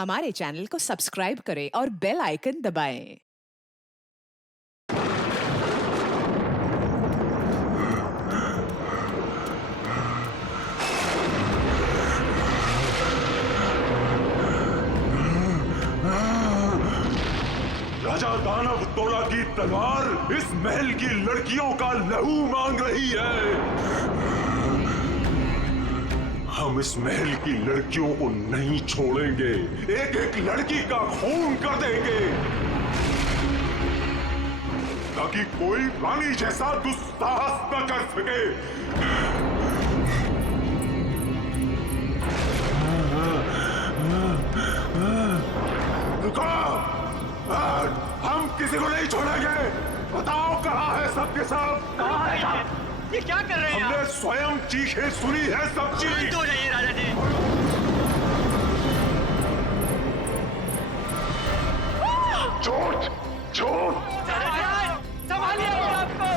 हमारे चैनल को सब्सक्राइब करें और बेल आइकन दबाएं। राजा दानव तोला की तलवार इस महल की लड़कियों का लहू मांग रही है। हम इस महल की लड़कियों को नहीं छोड़ेंगे, एक एक लड़की का खून कर देंगे ताकि कोई रानी जैसा दुस्साहस न कर सके। रुको, हम किसी को नहीं छोड़ेंगे। बताओ कहाँ है सबके सब? कहाँ है साहब? ये क्या कर रहे हैं हमने स्वयं चीखें सुनी है सब चीज। शांत हो जाइए राजा जी। झूठ झूठ। संभालिए अपने आप को।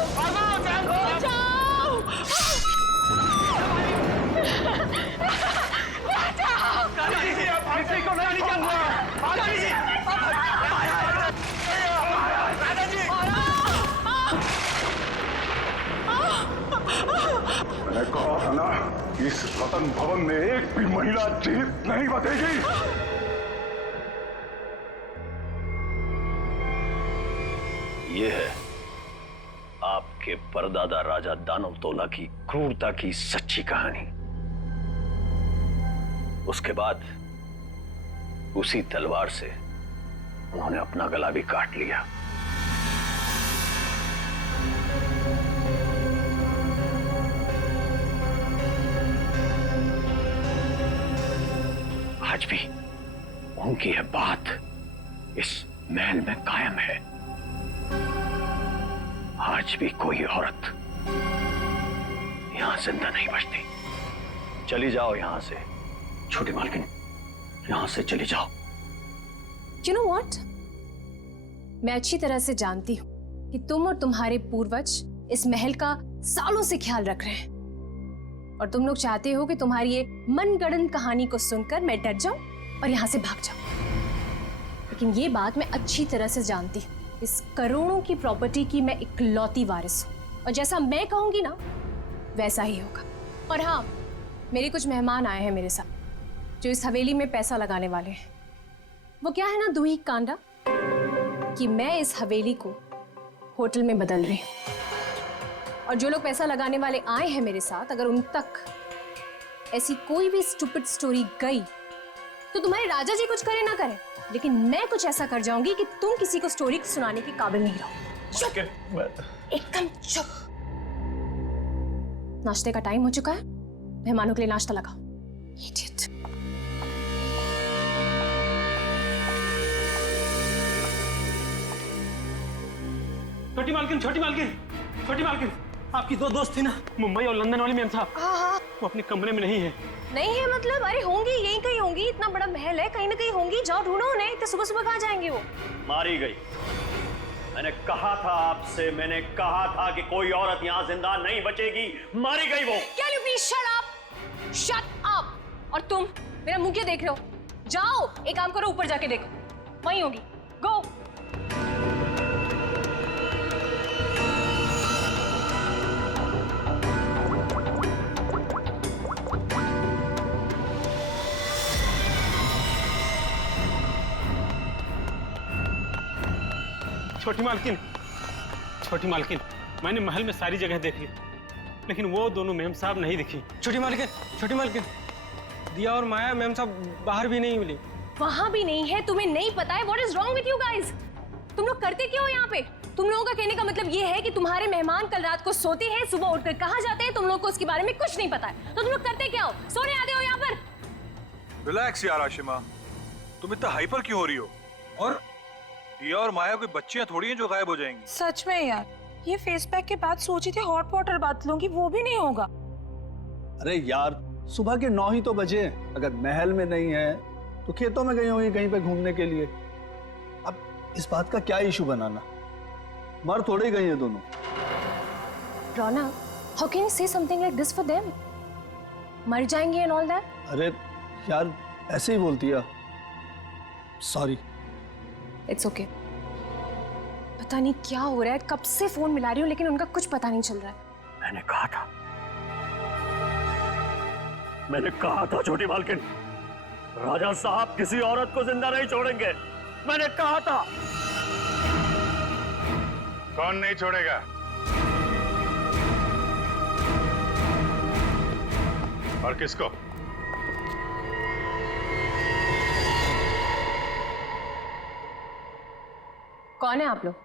मैंने कहा था ना, इस रतन भवन में एक भी महिला जीवित नहीं बचेगी। ये है आपके परदादा राजा दानव तोला की क्रूरता की सच्ची कहानी। उसके बाद उसी तलवार से उन्होंने अपना गला भी काट लिया। आज भी उनकी यह बात इस महल में कायम है। आज भी कोई औरत यहां जिंदा नहीं बचती। चली जाओ यहां से छोटी मालकिन, यहां से चली जाओ। You know what? मैं अच्छी तरह से जानती हूँ कि तुम और तुम्हारे पूर्वज इस महल का सालों से ख्याल रख रहे हैं और तुम लोग चाहते हो कि तुम्हारी ये मनगढ़ंत कहानी को सुनकर मैं डर जाऊं और यहां से भाग जाऊं। लेकिन ये बात मैं अच्छी तरह से जानती हूँ, इस करोड़ों की प्रॉपर्टी की मैं इकलौती वारिस हूँ और जैसा मैं कहूंगी ना वैसा ही होगा। और हाँ, मेरे कुछ मेहमान आए हैं मेरे साथ जो इस हवेली में पैसा लगाने वाले हैं। वो क्या है ना दूही कांडा कि मैं इस हवेली को होटल में बदल रही हूँ और जो लोग पैसा लगाने वाले आए हैं मेरे साथ, अगर उन तक ऐसी कोई भी स्टूपिड स्टोरी गई तो तुम्हारे राजा जी कुछ करे ना करें, लेकिन मैं कुछ ऐसा कर जाऊंगी कि तुम किसी को स्टोरी सुनाने के काबिल नहीं रहो। चुप, एकदम चुप। नाश्ते का टाइम हो चुका है, मेहमानों के लिए नाश्ता लगाओ। Idiot। छोटी मालकिन, छोटी मालकिन, छोटी मालकिन, आपकी दो दोस्त थी ना, मुंबई और लंदन वाली मैम साहब। हाँ, वो अपने कमरे में नहीं है। नहीं है मतलब? अरे होंगी, यहीं कहीं होंगी, इतना बड़ा महल है, कहीं ना कहीं होंगी। जाओ ढूंढो उन्हें। इतने सुबह सुबह कहाँ जाएंगे वो? मारी गई। मैंने कहा था आपसे, मैंने कहा था कि कोई औरत यहाँ जिंदा नहीं बचेगी। मारी गई वो। Can you please shut up? Shut up। और तुम मेरा मुंह क्यों देख रहे हो? जाओ, एक काम करो, ऊपर जाके देखो, वहीं होगी। गो। छोटी मालकिन, छोटी मालकिन, मैंने महल में सारी जगह देख ली, लेकिन वो दोनों मैम साहब नहीं दिखी। छोटी मालकिन, दिया और माया मैम साहब बाहर भी नहीं मिली। वहां भी नहीं है? तुम्हें नहीं पता है? What is wrong with you guys? तुम लोग करते क्या हो यहाँ पे? तुम लोगों का कहने का मतलब ये है कि तुम्हारे मेहमान कल रात को सोते हैं, सुबह उठकर कहाँ जाते हैं, तुम लोग को उसके बारे में कुछ नहीं पता है। तो तुम लोग करते क्या हो? सोने आते हो यहाँ पर? रिलैक्स यार आशिमा, तुम इतना हाइपर क्यों हो रही हो? और दिया और माया कोई बच्चियां थोड़ी हैं जो गायब हो जाएंगी। सच में यार, ये फेस पैक के बाद सोची थी हॉट वाटर बात लूंगी, वो भी नहीं होगा। अरे यार, सुबह के 9 ही तो बजे। अगर महल में नहीं है तो खेतों में गई होंगी कहीं पे घूमने के लिए। अब इस बात का क्या इशू बनाना? मर थोड़े गई हैं दोनों। रोना, how can you say something like this for them? मर जाएंगे and all that? अरे यार, ऐसे ही बोलती है। सॉरी। It's okay. पता नहीं क्या हो रहा है, कब से फोन मिला रही हूँ लेकिन उनका कुछ पता नहीं चल रहा है। मैंने कहा था छोटी मालकिन, राजा साहब किसी औरत को जिंदा नहीं छोड़ेंगे। मैंने कहा था। कौन नहीं छोड़ेगा? और किसको? कौन है आप लोग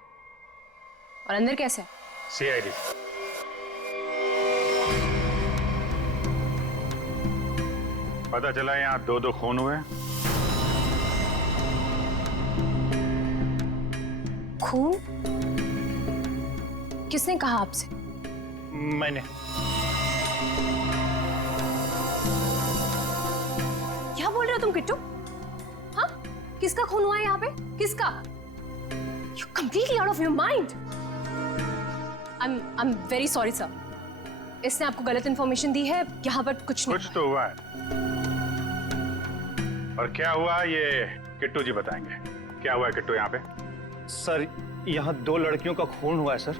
और अंदर कैसे है? सीआईडी। पता चला यहाँ 2-2 खून हुए। खून? किसने कहा आपसे? मैंने। क्या बोल रहे हो तुम किट्टू? हाँ, किसका खून हुआ है यहाँ पे? किसका? You're completely out of your mind. I'm very sorry sir. इसने आपको गलत इंफॉर्मेशन दी है। यहाँ पर कुछ नहीं। कुछ तो हुआ है। और क्या हुआ ये किट्टू जी बताएंगे। क्या हुआ है किट्टू यहाँ पे? सर, यहाँ 2 लड़कियों का खून हुआ है सर।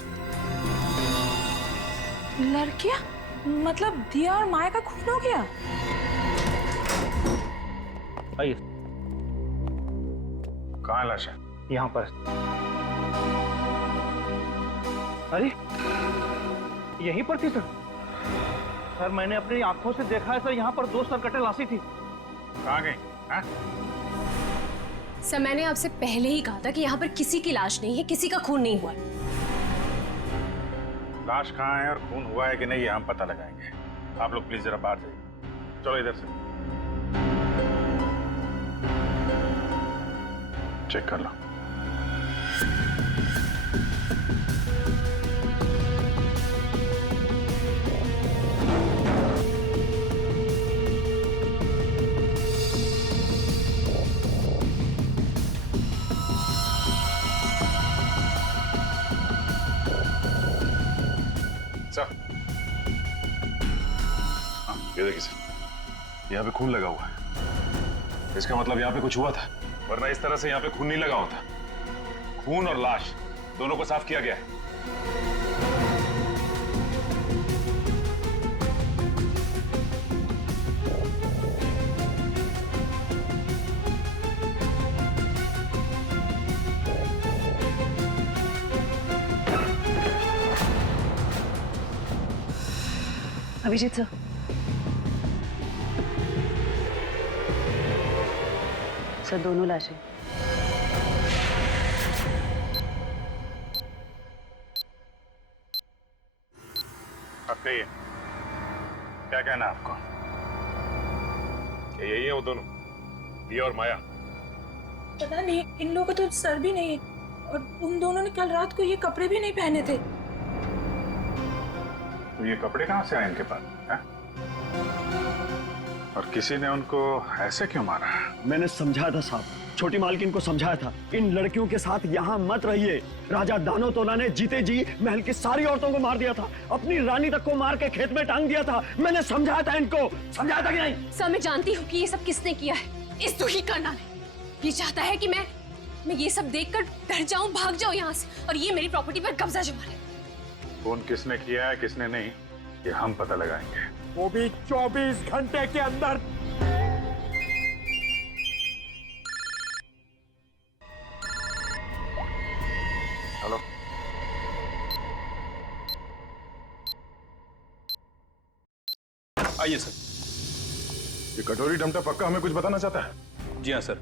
लड़कियां? मतलब दिया और माया का खून हो गया? आइए। कहाँ लाश है? यहाँ पर। अरे यहीं पर थी सर। सर मैंने अपनी आंखों से देखा है सर, यहाँ पर 2 सरकटे लाशें थी। कहाँ गई? हाँ? सर मैंने आपसे पहले ही कहा था कि यहाँ पर किसी की लाश नहीं है, किसी का खून नहीं हुआ। लाश कहाँ है और खून हुआ है कि नहीं ये हम पता लगाएंगे। आप लोग प्लीज जरा बाहर जाइए। चलो इधर से चेक कर लो। ये देखिए सर, यहाँ पे खून लगा हुआ है। इसका मतलब यहाँ पे कुछ हुआ था, वरना इस तरह से यहाँ पे खून नहीं लगा होता। खून और लाश दोनों को साफ किया गया है। अभिजीत सर, सर दोनों लाशें। अब कहिए, क्या कहना है आपको? क्या यही है वो दोनों, दिया और माया? पता नहीं, इन लोगों का तो सर भी नहीं है और उन दोनों ने कल रात को ये कपड़े भी नहीं पहने थे। तो ये कपड़े कहाँ से आए इनके पास है? और किसी ने उनको ऐसे क्यों मारा? मैंने समझाया था साहब, छोटी मालकिन को समझाया था, इन लड़कियों के साथ यहाँ मत रहिए। राजा दानवतोला ने जीते जी महल की सारी औरतों को मार दिया था, अपनी रानी तक को मार के खेत में टांग दिया था। मैंने समझाया था इनको, समझाया था कि नहीं? सर मैं जानती हूँ कि ये सब किसने किया है। इस दुही करना ने ये चाहता है कि मैं ये सब देखकर डर जाऊं, भाग जाऊं यहाँ से और ये मेरी प्रॉपर्टी पर कब्जा जमा ले। खून किसने किया है किसने नहीं, ये हम पता लगाएंगे, वो भी 24 घंटे के अंदर। हेलो, आइए सर। ये कटोरी डमटा पक्का हमें कुछ बताना चाहता है? जी हाँ सर,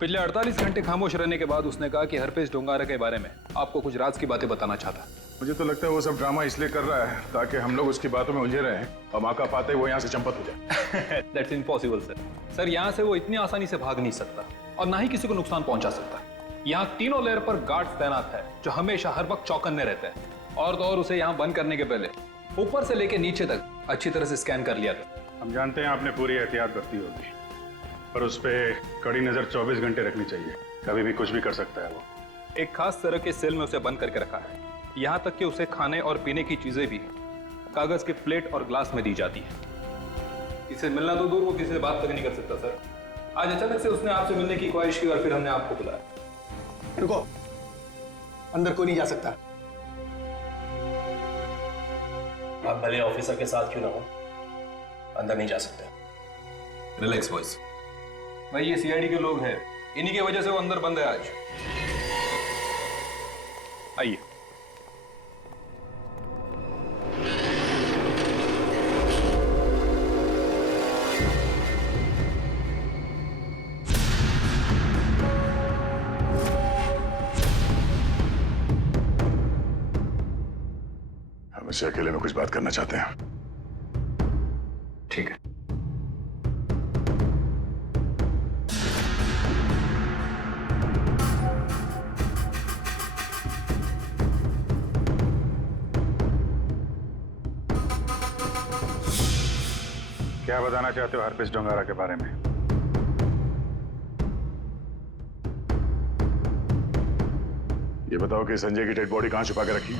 पिछले 48 घंटे खामोश रहने के बाद उसने कहा कि हरपेश डोंगारा के बारे में आपको कुछ राज की बातें बताना चाहता है। मुझे तो लगता है वो सब ड्रामा इसलिए कर रहा है ताकि हम लोग उसकी बातों में उलझे रहें और मौका पाते वो यहाँ से चंपत हो जाए। That's impossible sir. सर यहाँ से वो इतनी आसानी से भाग नहीं सकता और ना ही किसी को नुकसान पहुंचा सकता। यहाँ तीनों लेयर पर गार्ड्स तैनात है जो हमेशा हर वक्त चौकन्ने रहते हैं। और तो और उसे यहाँ बंद करने के पहले ऊपर से लेके नीचे तक अच्छी तरह से स्कैन कर लिया था। हम जानते हैं आपने पूरी एहतियात बरती होगी, पर उस पर कड़ी नजर 24 घंटे रखनी चाहिए, कभी भी कुछ भी कर सकता है वो। एक खास तरह के सेल में उसे बंद करके रखा है, यहाँ तक कि उसे खाने और पीने की चीजें भी कागज के प्लेट और ग्लास में दी जाती है। इसे मिलना तो दूर, वो किसी से बात तक नहीं कर सकता सर। आज अचानक से उसने आपसे मिलने की ख्वाहिश की और फिर हमने आपको बुलाया। रुको, अंदर कोई नहीं जा सकता। आप भले ऑफिसर के साथ क्यों ना हो, अंदर नहीं जा सकते। रिलैक्स बॉयज, भाई ये सीआईडी के लोग हैं, इन्हीं की वजह से वो अंदर बंद है आज। आइए। हम इससे अकेले में कुछ बात करना चाहते हैं। ठीक है। क्या बताना चाहते हो हरप्रीत डोंगारा के बारे में? ये बताओ कि संजय की डेड बॉडी कहां छुपा के रखी?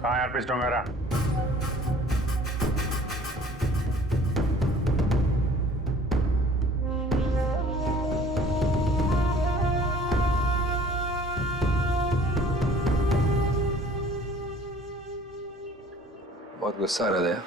कहां है हरप्रीत डोंगारा? बहुत गुस्सा आ रहा है।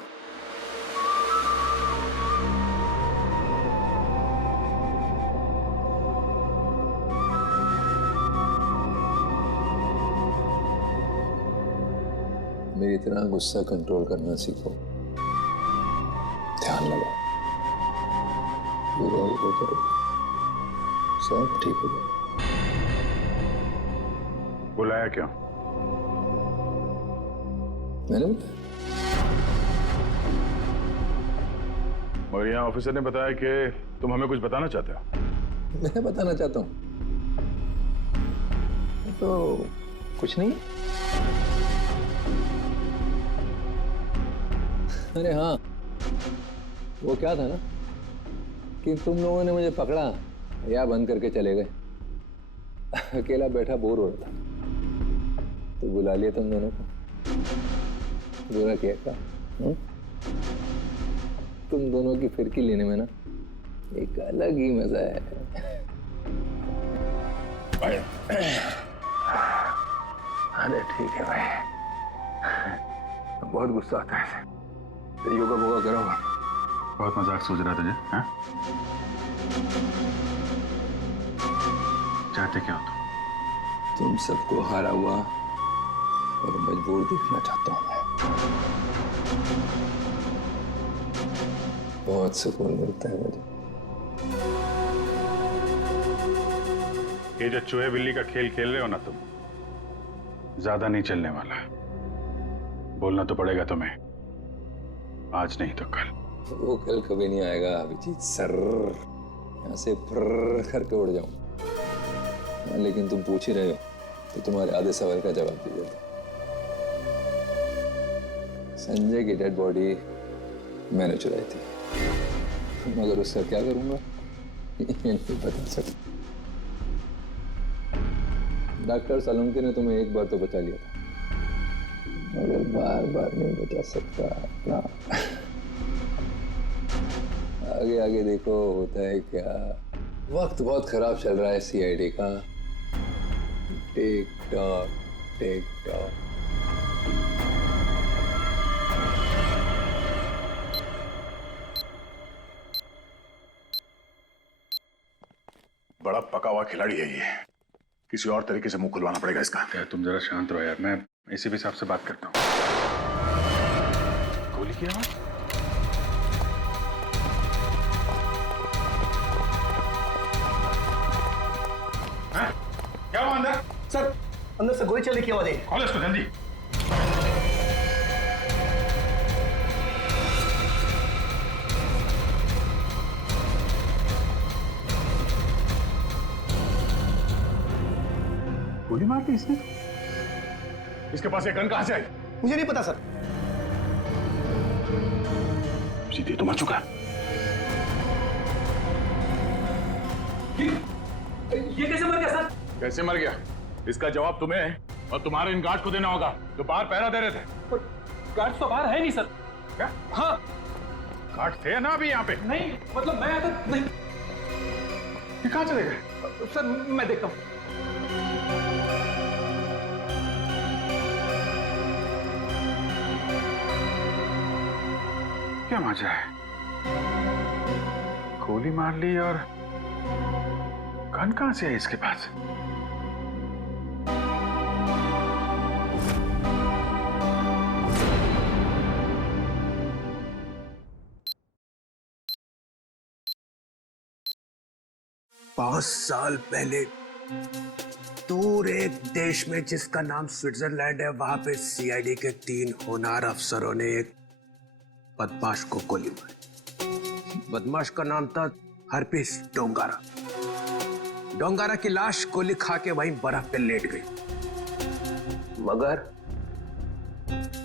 मेरी इतना गुस्सा कंट्रोल करना सीखो, ध्यान लगाओ, वो करो, सब ठीक हो जाएगा। बुलाया क्यों? मैंने बताया। और यहाँ ऑफिसर ने बताया कि तुम हमें कुछ बताना चाहते हो। मैं बताना चाहता हूँ तो कुछ नहीं। अरे हाँ, वो क्या था ना कि तुम लोगों ने मुझे पकड़ा या बंद करके चले गए। अकेला बैठा बोर हो रहा था तो बुला लिया तुम दोनों को। बुरा किया क्या? तुम दोनों की फिरकी लेने में ना एक अलग ही मजा है। अरे ठीक है भाई, बहुत गुस्सा आता है। तो योगा वोगा करो। बहुत मजाक सूझ रहा तुझे? हाँ? चाहते क्या हो तुम सबको हारा हुआ और मजबूर देखना चाहता हूं मैं। बहुत सुकून मिलता है मुझे। ये जो चूहे बिल्ली का खेल खेल रहे हो ना तुम, ज्यादा नहीं चलने वाला। बोलना तो पड़ेगा तुम्हें, आज नहीं तो कल। वो कल कभी नहीं आएगा अभिजीत सर। यहाँ से फर्र करके उड़ जाऊं। लेकिन तुम पूछ ही रहे हो तो तुम्हारे आधे सवाल का जवाब दे देता। संजय की डेड बॉडी मैंने चुराई थी, मगर उसका क्या करूंगा ये नहीं बता सकता। डॉक्टर सालुंके ने तुम्हें एक बार तो बचा लिया था, मगर बार बार नहीं बचा सकता ना। आगे आगे देखो होता है क्या। वक्त बहुत खराब चल रहा है सीआईडी का। Tick tock tick tock. बड़ा पका हुआ खिलाड़ी है ये, किसी और तरीके से मुंह खुलवाना पड़ेगा इसका। क्या तुम जरा शांत रहो यार, मैं एसीपी साहब से बात करता हूँ। गोली की आवाज? क्या हुआ अंदर? सर, अंदर से गोली चलने की आवाज आई। खोलो इसको जल्दी। गोली मार दी इसने? इसके पास ये गन कहां से आई? मुझे नहीं पता सर। सीधे तो मर चुका है। ये कैसे मर गया सर? कैसे मर गया इसका जवाब तुम्हें और तुम्हारे इन गार्ड को देना होगा जो बाहर पहरा दे रहे थे। गार्ड तो बाहर है नहीं सर। क्या? हाँ गार्ड थे ना अभी यहाँ पे? नहीं, मतलब मैं तो नहीं। ये कहाँ चले गए? सर मैं देखता हूँ। क्या मजा है, गोली मार ली और गन कहां से है इसके पास? पांच साल पहले दूर एक देश में जिसका नाम स्विट्जरलैंड है, वहां पे सीआईडी के 3 होनहार अफसरों ने एक बदमाश को गोली मारी। बदमाश का नाम था हरपिस डोंगारा। डोंगारा की लाश गोली खा के वहीं बर्फ पे लेट गई, मगर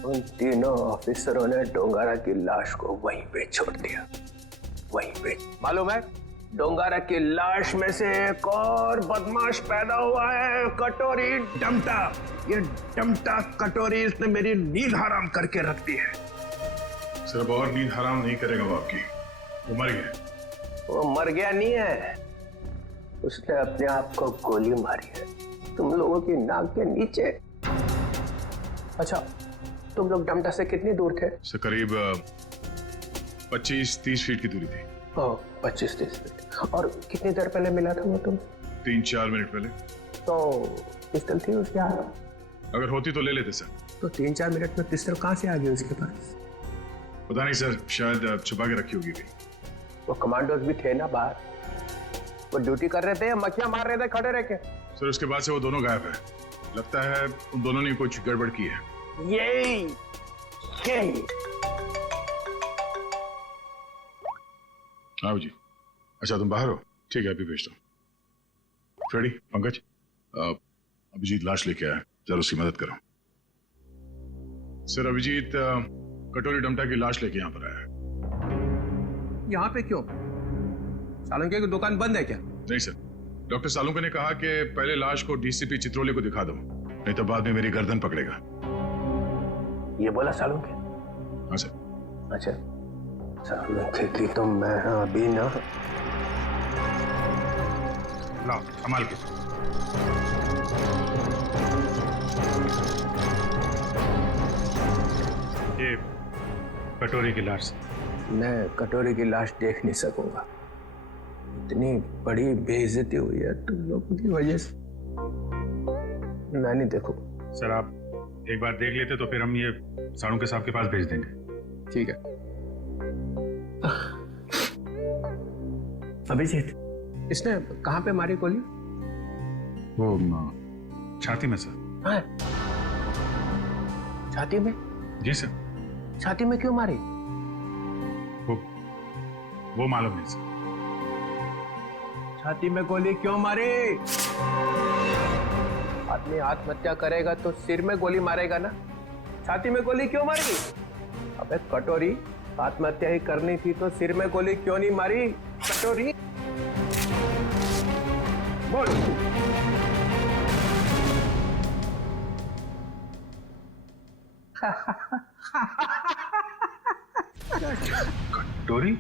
उन तीनों ऑफिसरों ने डोंगारा की लाश को वहीं पे छोड़ दिया। वहीं पे मालूम है, डोंगारा की लाश में से एक और बदमाश पैदा हुआ है, कटोरी डमटा। ये डमटा कटोरी इसने मेरी नींद हराम करके रख दी है। सिर्फ और नींद हराम नहीं करेगा वो आपकी, वो मर गया। वो मर गया नहीं है, उसने अपने आप को गोली मारी है, तुम लोगों की नाक के नीचे। अच्छा, तुम लोग डमटा से कितनी दूर थे? से करीब 25-30 फीट की दूरी थी। 25-30 फीट। और कितनी देर पहले मिला था वो तुम? 3-4 मिनट पहले। तो पिस्टल थी उसके हाथ? अगर होती तो ले लेते सर। तो 3-4 मिनट में पिस्टल कहाँ से आ गई उसके पास? पता नहीं सर, शायद छुपा के रखी होगी। वो कमांडोज भी थे ना बाहर, वो ड्यूटी कर रहे थे या मक्खियां मार रहे थे खड़े रह के? सर उसके बाद से वो दोनों गायब है। लगता है उन दोनों ने कुछ गड़बड़ की है। यही हाँ जी। अच्छा तुम बाहर हो? ठीक है, अभी भेजता हूँ। फ्रेडी, पंकज, अभिजीत लाश लेके आया, जरा उसकी मदद करो। सर अभिजीत कटोरी डमटा की लाश लेके यहाँ पर आया है। यहाँ पे क्यों? सालुंके की दुकान बंद है क्या? नहीं सर, डॉक्टर सालुंके ने कहा कि पहले लाश को डीसीपी चित्रोले को दिखा दो, नहीं तो बाद में मेरी गर्दन पकड़ेगा। ये बोला सालुंके? हाँ सर। अच्छा, सालुंके की तो मैं अभी ना। ला, संभाल के। ये कटोरी की लाश। मैं कटोरी की लाश देख नहीं सकूंगा, इतनी बड़ी बेइज्जती हुई है तुम लोगों की वजह से, मैं नहीं देखूंगा। सर आप एक बार देख लेते तो फिर हम ये सालुंके साहब के पास भेज देंगे। ठीक है। अभिजीत, इसने कहाँ पे मारी गोली? वो छाती में सर। हाँ? छाती में? जी सर। छाती में क्यों मारी? वो मालूम नहीं सर। छाती में गोली क्यों मारी? आदमी आत्महत्या करेगा तो सिर में गोली मारेगा ना, छाती में गोली क्यों मारी? अबे कटोरी, आत्महत्या ही करनी थी तो सिर में गोली क्यों नहीं मारी? कटोरी बोल। कटोरी?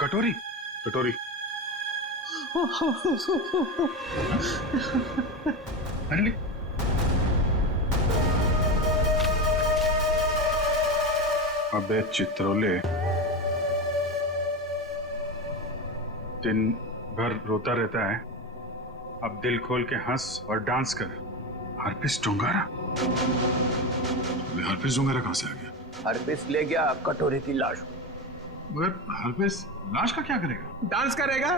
कटोरी? कटोरी? अरे अबे चित्रोले, दिन भर रोता रहता है, अब दिल खोल के हंस और डांस कर। हरपिस डोंगारा? हरपिस डोंगारा कहां से आ गया? हरपिस ले गया कटोरी की लाश। मगर हरपिस लाश का क्या करेगा? डांस करेगा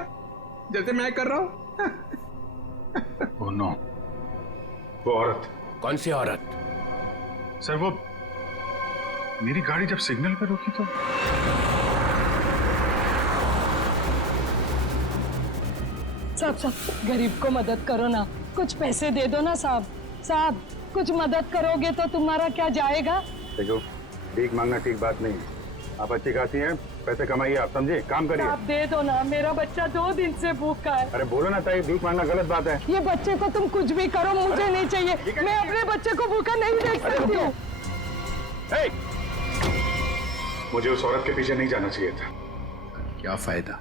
जैसे मैं कर रहा हूं। ओह नो, वो औरत। कौन सी औरत? सर वो मेरी गाड़ी जब सिग्नल पे रुकी तो साहब गरीब को मदद करो ना, कुछ पैसे दे दो ना साहब। साहब कुछ मदद करोगे तो तुम्हारा क्या जाएगा? देखो, भीख मांगना ठीक बात नहीं है। आप अच्छी खाती हैं, पैसे कमाइए, आप समझे, काम करिए। आप दे दो ना, मेरा बच्चा 2 दिन से भूखा है। अरे बोलो ना ताई, भीख मांगना गलत बात है। ये बच्चे को तुम कुछ भी करो, मुझे नहीं चाहिए। मैं अपने बच्चे को भूखा नहीं देख सकती हूँ। मुझे उस औरत के पीछे नहीं जाना चाहिए था। क्या फायदा,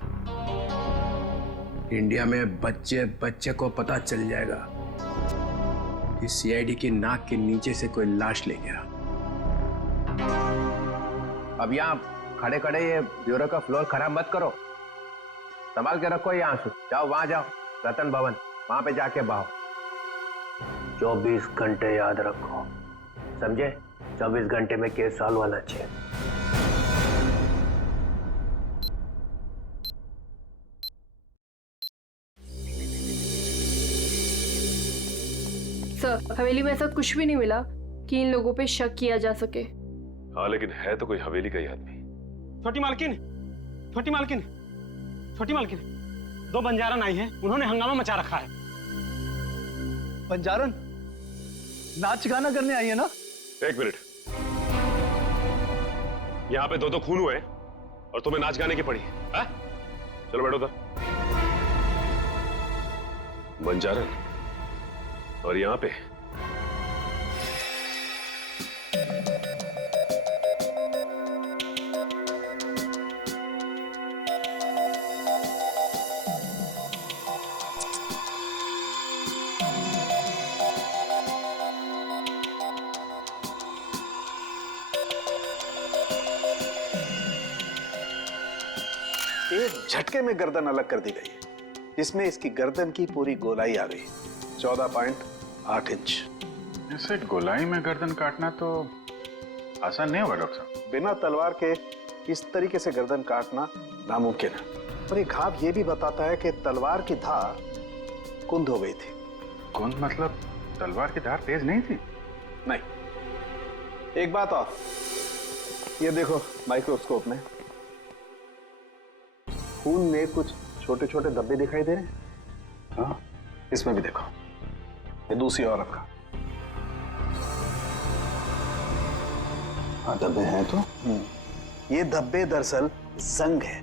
इंडिया में बच्चे बच्चे को पता चल जाएगा कि सीआईडी की नाक के नीचे से कोई लाश ले गया। अब यहाँ खड़े खड़े ये ब्यूरो का फ्लोर खराब मत करो, संभाल के रखो ये आंसू। जाओ वहां जाओ, रतन भवन, वहां पे जाके बहाओ। 24 घंटे याद रखो, समझे? 24 घंटे में केस सॉल्व होना चाहिए। सर, हवेली में ऐसा कुछ भी नहीं मिला कि इन लोगों पे शक किया जा सके। हाँ, लेकिन है तो कोई हवेली का ही आदमी। छोटी मालकिन, छोटी मालकिन, छोटी मालकिन, 2 बंजारन आई हैं, उन्होंने हंगामा मचा रखा है। बंजारन नाच गाना करने आई है ना? 1 मिनट, यहाँ पे 2 खून हुए और तुम्हें नाच गाने की पड़ी है? चलो बैठो था। बंजारन और यहाँ पे एक झटके में गर्दन अलग कर दी गई, जिसमें इसकी गर्दन की पूरी गोलाई आ गई, 14.8 इंच। ऐसे गोलाई में गर्दन काटना तो आसान नहीं होगा डॉक्टर साहब। बिना तलवार के इस तरीके से गर्दन काटना नामुमकिन है। और ये घाव ये भी बताता है कि तलवार की धार कुंद हो गई थी। कुंद मतलब तलवार की धार तेज नहीं थी? नहीं। एक बात और, ये देखो माइक्रोस्कोप में खून में कुछ छोटे छोटे धब्बे दिखाई दे रहे हैं। हाँ, इसमें भी देखो, ये दूसरी औरत का। हाँ, धब्बे हैं तो। ये धब्बे दरअसल जंग है,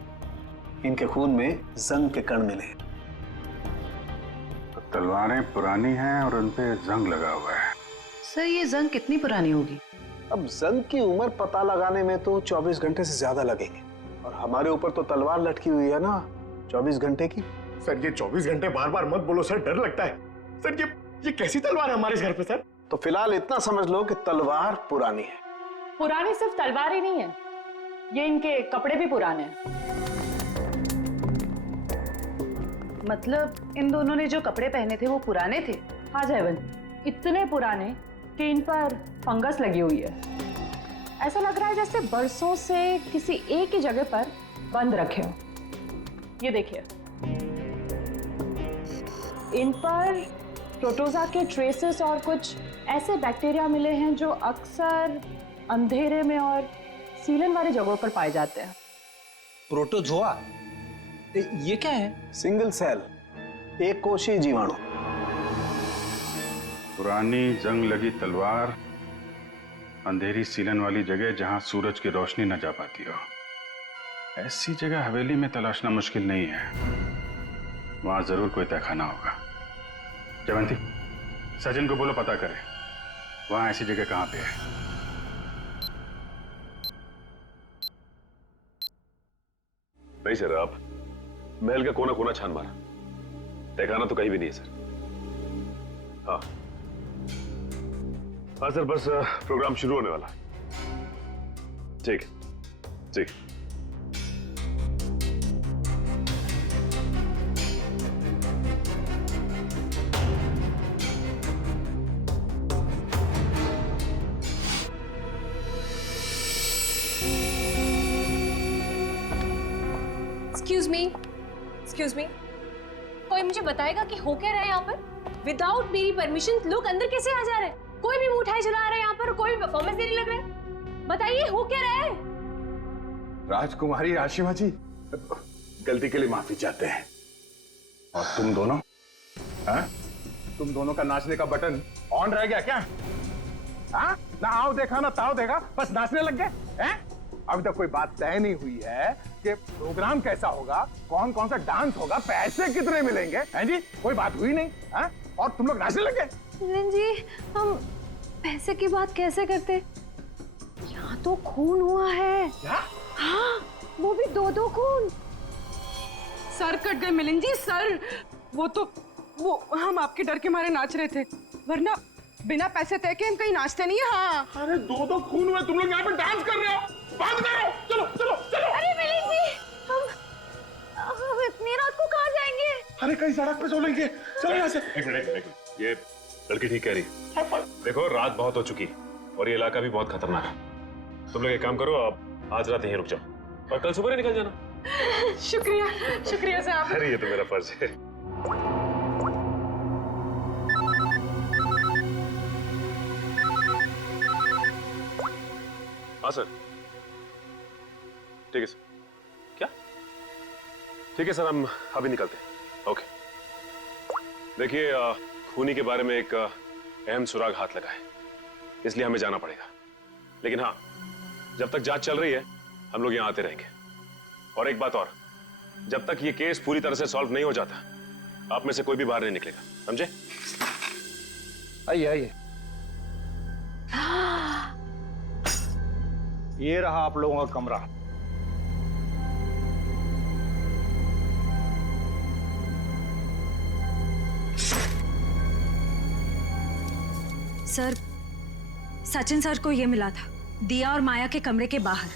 इनके खून में जंग के कण मिले। तो तलवारें पुरानी हैं और उन पे जंग लगा हुआ है। सर, ये जंग कितनी पुरानी होगी? अब जंग की उम्र पता लगाने में तो 24 घंटे से ज्यादा लगेंगे, और हमारे ऊपर तो तलवार लटकी हुई है ना 24 घंटे की। सर, ये 24 घंटे बार बार मत बोलो सर, डर लगता है। सर, ये कैसी तलवार है हमारे इस घर पे सर? तो फिलहाल इतना समझ लो कि तलवार पुरानी है। पुरानी सिर्फ तलवार ही नहीं है, ये इनके कपड़े भी पुराने हैं। मतलब इन दोनों ने जो कपड़े पहने थे वो पुराने थे? हाँ जयवंत, इतने पुराने कि इन पर फंगस लगी हुई है। ऐसा लग रहा है जैसे बरसों से किसी एक ही जगह पर बंद रखे हो। ये देखिए, इन पर प्रोटोजा के ट्रेसेस और कुछ ऐसे बैक्टीरिया मिले हैं जो अक्सर अंधेरे में और सीलन वाली जगहों पर पाए जाते हैं। प्रोटोजोआ? ये क्या है? सिंगल सेल, एक कोशीय जीवाणु। पुरानी जंग लगी तलवार, अंधेरी सीलन वाली जगह जहां सूरज की रोशनी न जा पाती हो। ऐसी जगह हवेली में तलाशना मुश्किल नहीं है, वहां जरूर कोई तहखाना होगा। जयवंती, सचिन को बोलो पता करे वहां ऐसी जगह कहां पे है। नहीं सर, आप महल का कोना कोना छान मारा, तहखाना तो कहीं भी नहीं है सर। हाँ हाँ सर, बस प्रोग्राम शुरू होने वाला है। ठीक ठीक। एक्सक्यूज मी, कोई मुझे बताएगा कि हो क्या रहा है यहाँ पर? विदाउट मेरी परमिशन लोग अंदर कैसे आ जा रहे हैं? कोई भी मिठाई चला रहा है यहाँ पर, कोई भी परफॉर्मेंस देने लग रहा है। बताइए हो क्या रहा है? राजकुमारी आशिमा जी, गलती के लिए माफी चाहते हैं। और तुम दोनों, हाँ? तुम दोनों का नाचने का बटन ऑन रह गया क्या? हाँ? ना आओ देखा ना ताओ देखा, बस नाचने लग गए हैं? अभी तक कोई बात तय नहीं हुई है कि प्रोग्राम कैसा होगा, कौन कौन सा डांस होगा, पैसे कितने मिलेंगे, हैं जी? कोई बात हुई नहीं, हैं? और तुम लोग नाचने लगे। मिलन जी, हम पैसे की बात कैसे करते? यहाँ तो खून हुआ है। क्या? हाँ, वो भी 2-2 खून। सर कट गए मिलन जी, सर। वो हम आपके डर के मारे नाच रहे थे, वरना बिना पैसे तय के हम कहीं नाचते नहीं है। हाँ। अरे 2-2 खून हुए, तुम लोग यहाँ पे डांस कर रहे हो, बात करो, चलो चलो चलो। अरे मिलन जी, हम इतनी रात को कहाँ जाएंगे? अरे कहीं सड़क पे सो लेंगे, चलो यहाँ से। एक मिनट, ये लड़की ठीक कह रही। देखो रात बहुत हो चुकी और ये इलाका भी बहुत खतरनाक है। तुम लोग एक काम करो, अब आज रात यहीं रुक जाओ और कल सुबह ही निकल जाना। शुक्रिया, शुक्रिया साहब। अरे ये तो मेरा फर्ज है। हाँ सर, ठीक है सर। क्या? ठीक है सर, हम अभी निकलते हैं। ओके। देखिए, खूनी के बारे में एक अहम सुराग हाथ लगा है, इसलिए हमें जाना पड़ेगा। लेकिन हाँ, जब तक जांच चल रही है हम लोग यहाँ आते रहेंगे। और एक बात और, जब तक ये केस पूरी तरह से सॉल्व नहीं हो जाता आप में से कोई भी बाहर नहीं निकलेगा, समझे? आइए आइए, ये रहा आप लोगों का कमरा। सर, सचिन सर को ये मिला था, दिया और माया के कमरे के बाहर।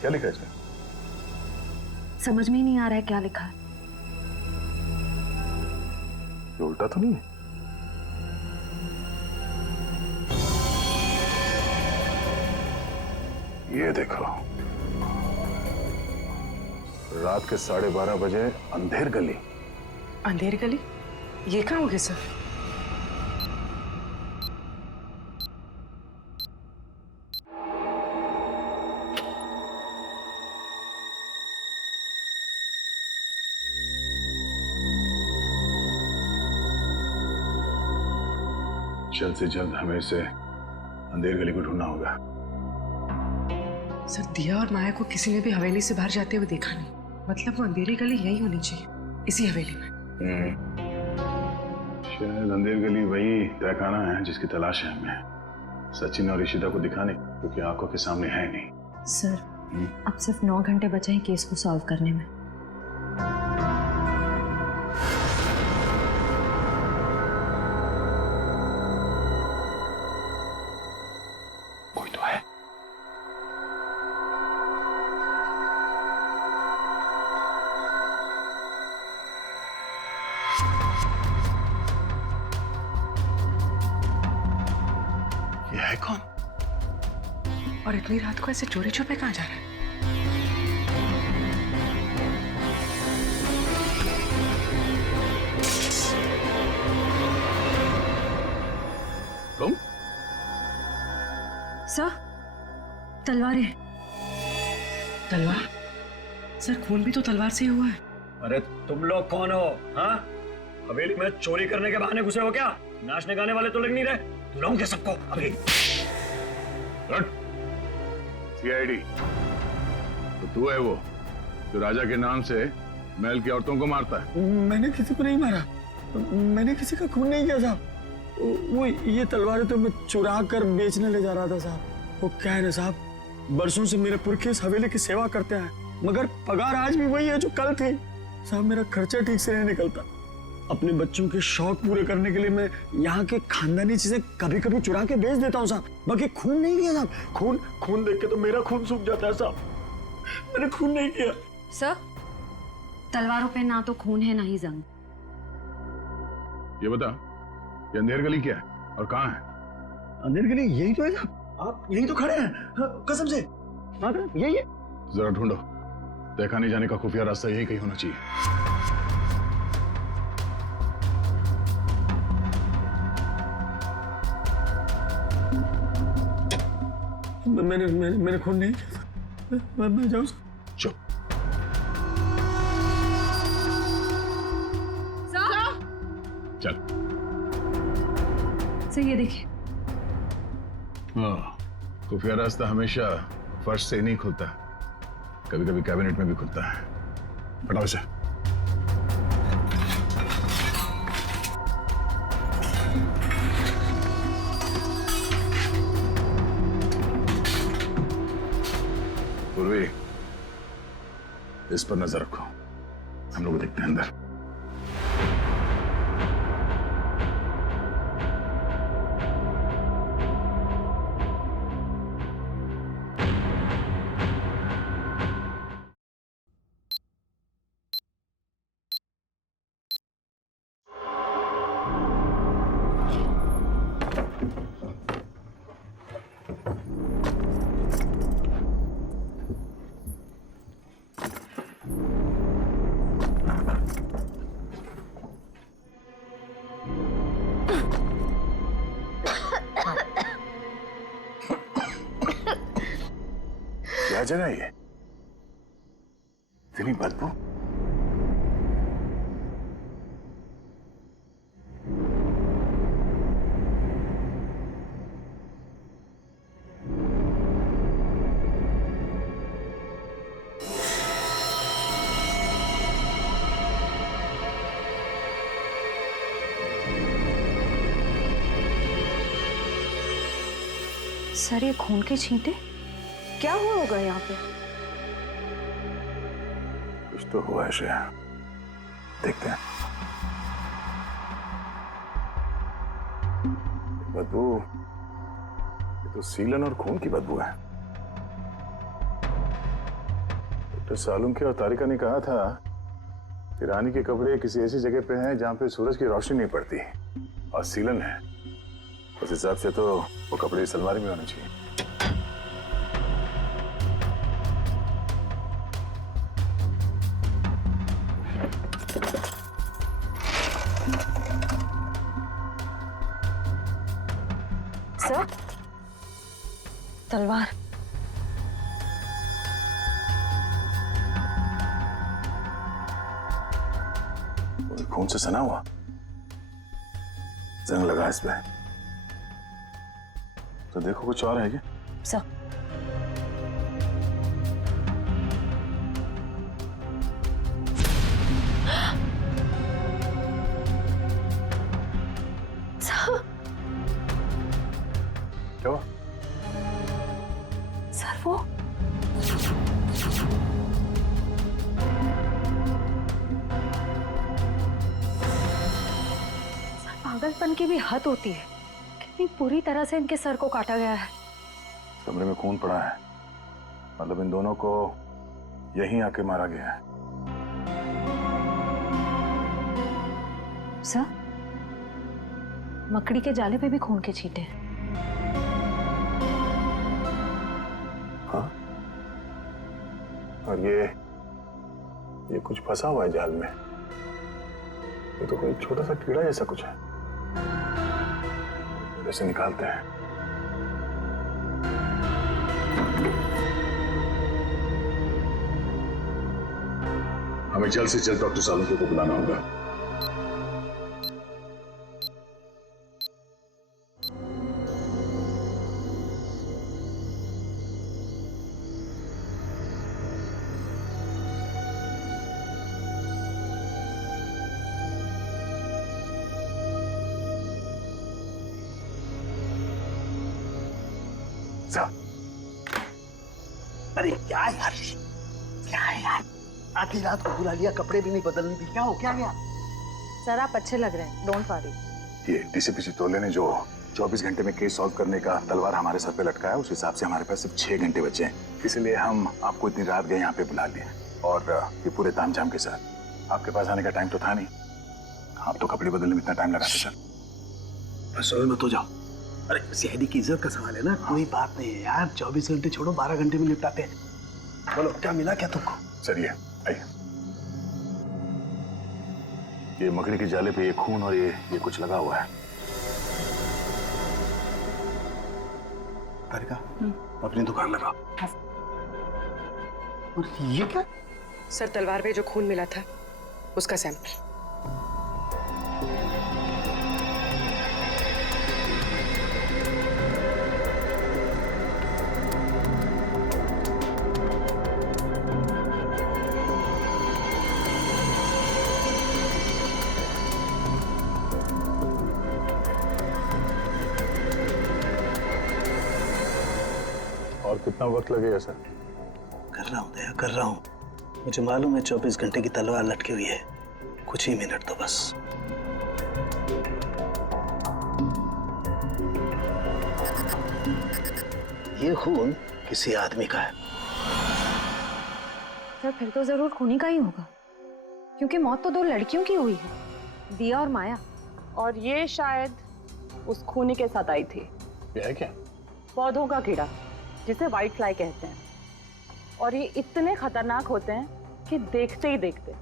क्या लिखा है इसमें? समझ में ही नहीं आ रहा है क्या लिखा है। ये उल्टा तो नहीं है? ये देखो, रात के 12:30 बजे अंधेर गली। अंधेर गली? ये कहाँ होगी सर? जल्द से जल्द हमें इसे अंधेर गली को ढूंढना होगा। सर, दिया और माया को किसी ने भी हवेली से बाहर जाते हुए देखा नहीं, मतलब वो अंधेरी गली यही होनी चाहिए, इसी हवेली में। शायद अंधेर गली वही तहखाना है जिसकी तलाश है हमें, सचिन और ईशिता को दिखाने, क्योंकि आंखों के सामने है नहीं। सर, अब सिर्फ 9 घंटे बचे हैं केस को सॉल्व करने में। कोई तो है। ये है कौन? और इतनी रात को ऐसे चोरी छुपे कहाँ जा रहा है? तुम? सर, तलवारें। तलवार? सर, खून भी तो तलवार से ही हुआ है। अरे तुम लोग कौन हो? हाँ, हवेली में चोरी करने के बहाने घुसे हो क्या? नाचने गाने वाले तो लग नहीं रहे, बुलाऊंगे सबको अभी। सीआईडी तो तू है वो जो राजा के नाम से महल की औरतों को मारता है? मैंने किसी को नहीं मारा, मैंने किसी का खून नहीं किया साहब। वो ये तलवारें तो मैं चुरा कर बेचने ले जा रहा था साहब। वो क्या है ना साहब, बरसों से मेरे पुरखे इस हवेली की सेवा करते हैं, मगर पगार आज भी वही है जो कल थी साहब। मेरा खर्चा ठीक से नहीं निकलता। अपने बच्चों के शौक पूरे करने के लिए मैं यहाँ के खानदानी चीजें कभी कभी चुरा के बेच देता हूँ साहब, बाकी खून नहीं किया साहब। खून देख के तो मेरा खून सूख जाता है साहब, मैंने खून नहीं किया। सर, तलवारों पे ना तो खून है ना ही जंग। ये बता, ये अंधेर गली क्या है और कहाँ है? अंधेर गली यही तो है साहब, आप यही तो खड़े हैं, कसम से। हाँ यही है। जरा ढूंढो, देखा नहीं जाने का खुफिया रास्ता यही कहीं होना चाहिए। मैंने खून नहीं किया। मैं जाऊँ? चुप। चल। सर, ये देखिए। हाँ, खुफिया रास्ता हमेशा फर्श से नहीं खुलता, कभी कभी कैबिनेट में भी खुलता है। हटाओ इसे। पूर्वी, इस पर नजर रखो, हम लोग देखते हैं अंदर। क्या जगह ये? इतनी बदबू? सर ये खून के छींटे क्या हुआ होगा यहाँ पे? कुछ तो हुआ है श्रेया, देखते हैं। बदबू, ये तो सीलन और खून की बदबू है। डॉक्टर सालुंखे और तारिका ने कहा था कि रानी के कपड़े किसी ऐसी जगह पे हैं जहां पे सूरज की रोशनी नहीं पड़ती, और सीलन है। उस हिसाब से तो वो कपड़े इस अलमारी में होने चाहिए। सर, तलवार। खून से सना हुआ, जंग लगा इसमें। तो देखो कुछ और है क्या? सर, क्या हुआ? सर वो पागलपन की भी हद होती है। कितनी पूरी तरह से इनके सर को काटा गया है। कमरे में खून पड़ा है, मतलब इन दोनों को यहीं आके मारा गया है। सर, मकड़ी के जाले पे भी खून के छींटे हैं। हाँ, और ये कुछ फंसा हुआ है जाल में। ये तो कोई छोटा सा कीड़ा जैसा कुछ है। इसे निकालते हैं। हमें जल्द से जल्द डॉक्टर सालुंखे को बुलाना होगा। अरे क्या यार, क्या है यार, आधी रात को बुला लिया, कपड़े भी नहीं बदलने दी। क्या हो, क्या गया? सर आप अच्छे लग रहे हैं, डोंट वरी। ये डीसीपी चितौले ने जो 24 घंटे में केस सॉल्व करने का तलवार हमारे सर पे लटकाया, उस हिसाब से हमारे पास सिर्फ 6 घंटे बचे हैं। इसलिए हम आपको इतनी रात गए यहाँ पे बुला लिए, और ये पूरे तामझाम के साथ। आपके पास आने का टाइम तो था नहीं, आप तो कपड़े बदलने में इतना टाइम लगाते सर। बस मत हो जाओ। अरे सीआईडी की इज्जत का सवाल है ना, कोई बात नहीं है यार। 24 घंटे छोड़ो, 12 घंटे में निपटाते हैं। बोलो क्या मिला क्या तुमको? सर ये आइए, ये मकड़ी के जाले पे ये खून और ये कुछ लगा हुआ है। तारिका, अपनी दुकान लगा। और ये क्या? सर तलवार पे जो खून मिला था उसका सैंपल। कितना वक्त लगेगा सर? कर रहा हूँ दया, कर रहा हूँ। मुझे मालूम है 24 घंटे की तलवार लटकी हुई है, कुछ ही मिनट तो बस। ये खून किसी आदमी का है। सर फिर तो जरूर खूनी का ही होगा, क्योंकि मौत तो दो लड़कियों की हुई है, दिया और माया। और ये शायद उस खूनी के साथ आई थी। ये है क्या? पौधों का कीड़ा, जिसे व्हाइट फ्लाई कहते हैं। और ये इतने खतरनाक होते हैं कि देखते ही देखते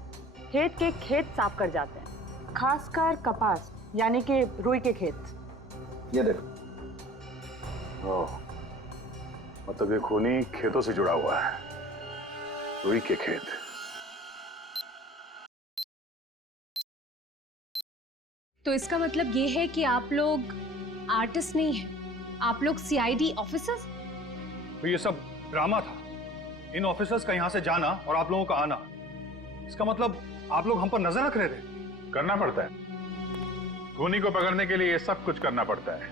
खेत के खेत साफ कर जाते हैं, खासकर कपास यानी कि रुई के खेत। ये देखो। ओह, मतलब ये खूनी खेतों से जुड़ा हुआ है, रुई के खेत। तो इसका मतलब ये है कि आप लोग आर्टिस्ट नहीं हैं, आप लोग सीआईडी ऑफिसर्स? तो ये सब ड्रामा था। इन ऑफिसर्स का यहाँ से जाना और आप लोगों का आना, इसका मतलब आप लोग हम पर नजर रख रहे थे। करना पड़ता है, खूनी को पकड़ने के लिए ये सब कुछ करना पड़ता है।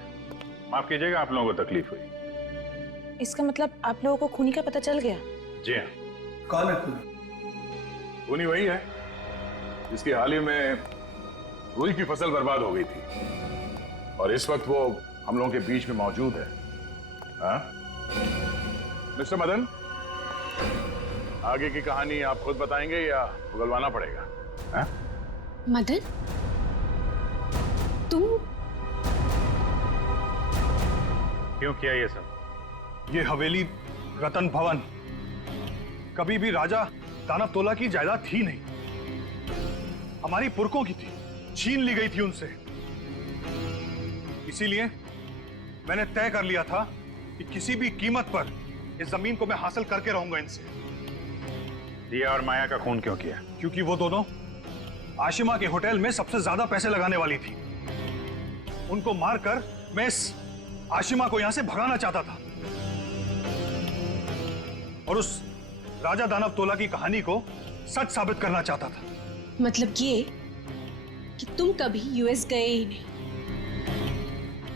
माफ कीजिएगा, आप लोगों को तकलीफ हुई। इसका मतलब आप लोगों को खूनी का पता चल गया? जी हाँ। कौन है खूनी? खूनी वही है जिसकी हाल ही में रुई की फसल बर्बाद हो गई थी और इस वक्त वो हम लोगों के बीच में मौजूद है। हाँ? मिस्टर मदन, आगे की कहानी आप खुद बताएंगे या उगलवाना पड़ेगा? हाँ? मदन, तुम क्यों किया ये सब? ये हवेली रतन भवन कभी भी राजा दानव तोला की जायदाद थी नहीं, हमारी पुरखों की थी, छीन ली गई थी उनसे। इसीलिए मैंने तय कर लिया था कि किसी भी कीमत पर इस जमीन को मैं हासिल करके रहूंगा इनसे। दिया और माया का खून क्यों किया? क्योंकि वो दोनों आशिमा के होटल में सबसे ज्यादा पैसे लगाने वाली थी। उनको मारकर मैं इस आशिमा को यहां से भगाना चाहता था और उस राजा दानव तोला की कहानी को सच साबित करना चाहता था। मतलब ये कि तुम कभी यूएस गए ही नहीं,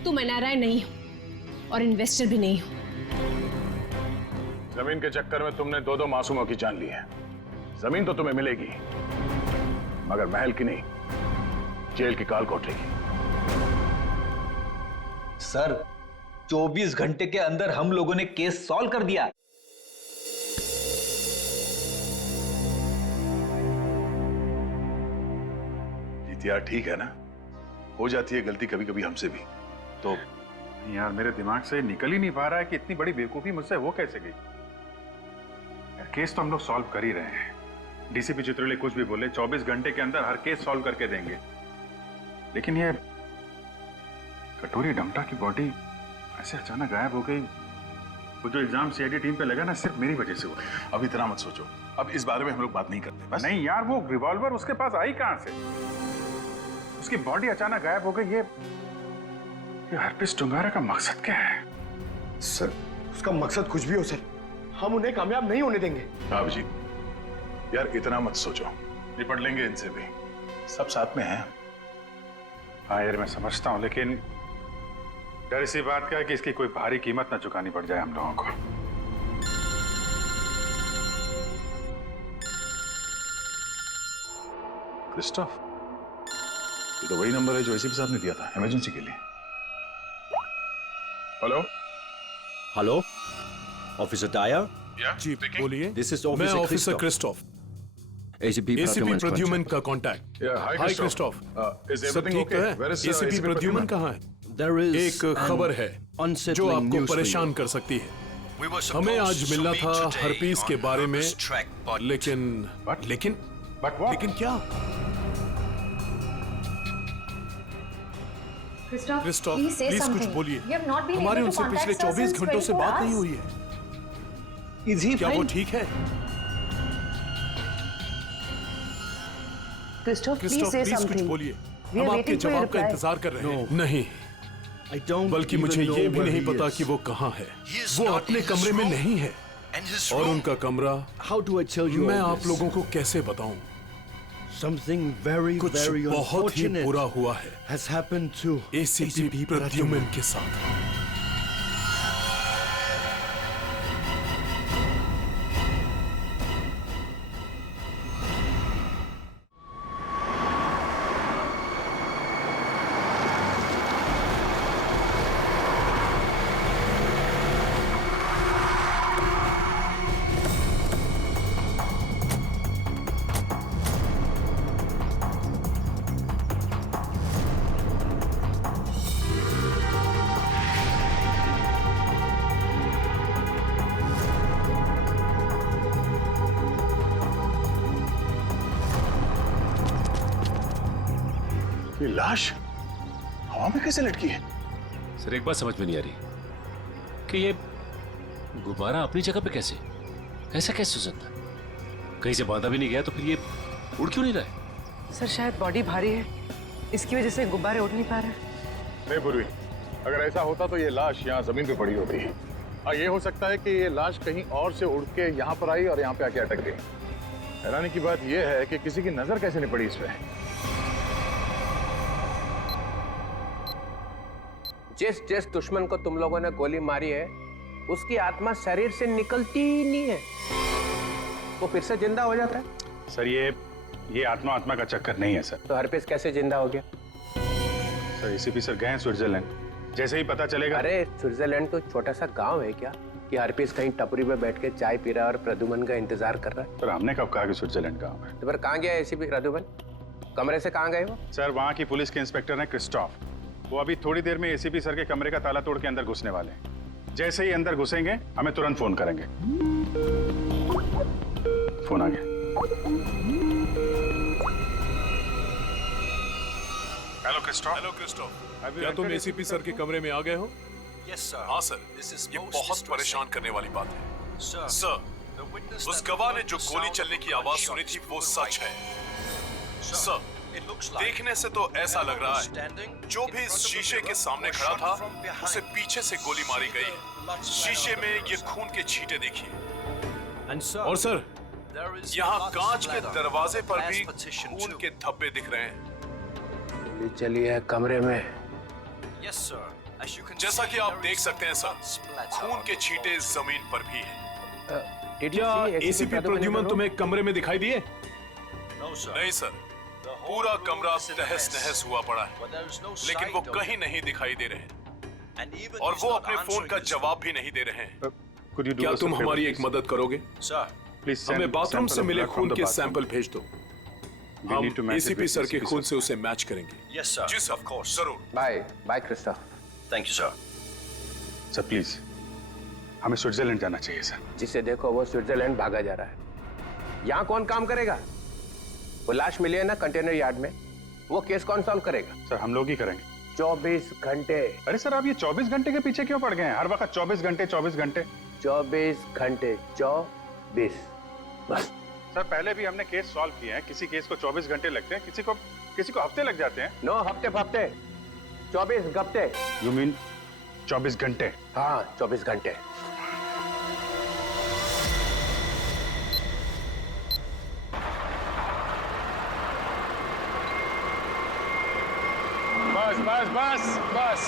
तुम एनआरआई नहीं हो और इन्वेस्टर भी नहीं हो। जमीन के चक्कर में तुमने दो मासूमों की जान ली है। जमीन तो तुम्हें मिलेगी, मगर महल की नहीं, जेल की काल कोठरी की। सर, 24 घंटे के अंदर हम लोगों ने केस सॉल्व कर दिया। यार ठीक है ना, हो जाती है गलती कभी कभी हमसे भी। तो यार मेरे दिमाग से निकल ही नहीं पा रहा है कि इतनी बड़ी बेवकूफी मुझसे हो कैसे गई। केस तो हम लोग सॉल्व कर ही रहे हैं। डीसीपी चित्रोले कुछ भी बोले, 24 घंटे के अंदर हर केस सॉल्व करके देंगे। लेकिन ये कटोरी डमटा की बॉडी ऐसे अचानक गायब हो गई। वो जो इल्जाम सीआईडी टीम पे लगा ना, सिर्फ मेरी वजह से हुआ। अब इतना मत सोचो, अब इस बारे में हम लोग बात नहीं करते बस। नहीं यार, वो रिवॉल्वर उसके पास आई कहां से? उसकी बॉडी अचानक गायब हो गई। ये हरपिस टुंगारा का मकसद क्या है? सर, उसका मकसद कुछ भी हो सर, हम उन्हें कामयाब नहीं होने देंगे। अभिजीत, यार इतना मत सोचो, निपट लेंगे इनसे भी, सब साथ में हैं। हाँ यार मैं समझता हूँ, लेकिन डर इसी बात का है कि इसकी कोई भारी कीमत ना चुकानी पड़ जाए हम लोगों को। क्रिस्टोफ, ये तो वही नंबर है जो एसीपी साहब ने दिया था इमरजेंसी के लिए। Hello hello, officer Dyer. जी बोलिए। दिस इज मैं ऑफिसर क्रिस्टोफ, एसीपी प्रद्युमन का कांटेक्ट। हाय क्रिस्टोफ, सब ठीक है? एसीपी प्रद्युमन कहाँ है? एक खबर है जो आपको परेशान कर सकती है। हमें आज मिलना था हरपीस के बारे में, लेकिन क्या? क्रिस्टोफ प्लीज कुछ बोलिए। हमारी उनसे पिछले 24 घंटों से बात नहीं हुई है। क्या वो ठीक है? क्रिस्टोफ प्लीज कुछ बोलिए, हम आपके जवाब का इंतजार कर रहे हैं। नहीं, बल्कि मुझे ये भी नहीं पता कि वो कहाँ है। वो अपने कमरे में नहीं है और उनका कमरा मैं आप लोगों को कैसे बताऊं? कुछ बहुत ही बुरा हुआ है एसीपी प्रद्युमन के साथ। ये लाश हवा में कैसे लटकी है? सर एक बात समझ में नहीं आ रही कि ये गुब्बारा अपनी जगह पे कैसे, ऐसा कैसे हो सकता? कहीं से बांधा भी नहीं गया तो फिर ये उड़ क्यों नहीं रहा है? सर शायद बॉडी भारी है, इसकी वजह से गुब्बारे उड़ नहीं पा रहे। नहीं पूर्वी, अगर ऐसा होता तो ये लाश यहाँ जमीन पे पड़ी होती। और ये हो सकता है कि ये लाश कहीं और से उड़ के यहाँ पर आई और यहाँ पे आके अटक गई। हैरानी की बात यह है कि किसी की नजर कैसे नहीं पड़ी इस पे। जिस जिस दुश्मन को तुम लोगों ने गोली मारी है उसकी आत्मा शरीर से निकलती ही नहीं है, वो फिर से जिंदा हो जाता है। सर ये आत्मा का चक्कर नहीं है सर। तो हरपिस कैसे जिंदा हो गया? सर एसीपी सर गए हैं स्विट्जरलैंड, जैसे ही पता चलेगा। अरे स्विट्जरलैंड तो छोटा सा गांव है क्या कि हरपिस कहीं टपरी पे बैठ के चाय पी रहा है और प्रद्युमन का इंतजार कर रहा है? सर हमने कब कहा कि स्विट्जरलैंड गांव है? तो फिर कहाँ गया एसीपी प्रद्युमन? कमरे से कहाँ गए वो? सर वहाँ की पुलिस के इंस्पेक्टर हैं क्रिस्टोफ, वो अभी थोड़ी देर में एसीपी सर के कमरे का ताला तोड़ के अंदर घुसने वाले हैं। जैसे ही अंदर घुसेंगे हमें तुरंत फोन करेंगे। फोन आ गया। हेलो क्रिस्टोफ, क्या तुम एसीपी सर के कमरे में आ गए हो? हाँ सर, ये बहुत परेशान करने वाली बात है। सर, उस गवाह ने जो गोली चलने की आवाज सुनी थी वो सच है। सर, देखने से तो ऐसा लग रहा है जो भी इस शीशे के सामने खड़ा था उसे पीछे से गोली मारी गई है। शीशे में ये खून के छींटे देखिए। और सर, यहाँ कांच के दरवाजे पर भी खून के धब्बे दिख रहे हैं। चलिए कमरे में। जैसा कि आप देख सकते हैं सर, खून के छींटे जमीन पर भी हैं। क्या एसीपी प्रद्युमन तुम्हें कमरे में दिखाई दिए? नहीं सर, पूरा कमरा तहस नहस हुआ पड़ा है, लेकिन वो कहीं नहीं दिखाई दे रहे और वो अपने फोन का जवाब भी नहीं दे रहे हैं। क्या तुम हमारी एक मदद करोगे? प्लीज हमें बाथरूम से मिले खून के सैंपल भेज दो। हम एसीपी सर के खून से उसे मैच करेंगे। Yes sir. जी सर, ऑफ कोर्स, जरूर। Bye Christoph. Thank you sir. Sir please, हमें स्विट्जरलैंड जाना चाहिए सर। जिसे देखो वो स्विट्जरलैंड भागा जा रहा है। यहाँ कौन काम करेगा? वो लाश मिली है ना कंटेनर यार्ड में, वो केस कौन सॉल्व करेगा? सर हम लोग ही करेंगे। 24 घंटे। अरे सर आप ये 24 घंटे के पीछे क्यों पड़ गए हैं? हर वक्त 24 घंटे 24 घंटे 24 घंटे 24 बस। सर पहले भी हमने केस सॉल्व किए हैं, किसी केस को 24 घंटे लगते हैं, किसी को हफ्ते लग जाते हैं। नो हफ्ते 24 घंटे। यू मीन 24 घंटे? हाँ 24 घंटे। बस बस बस बस।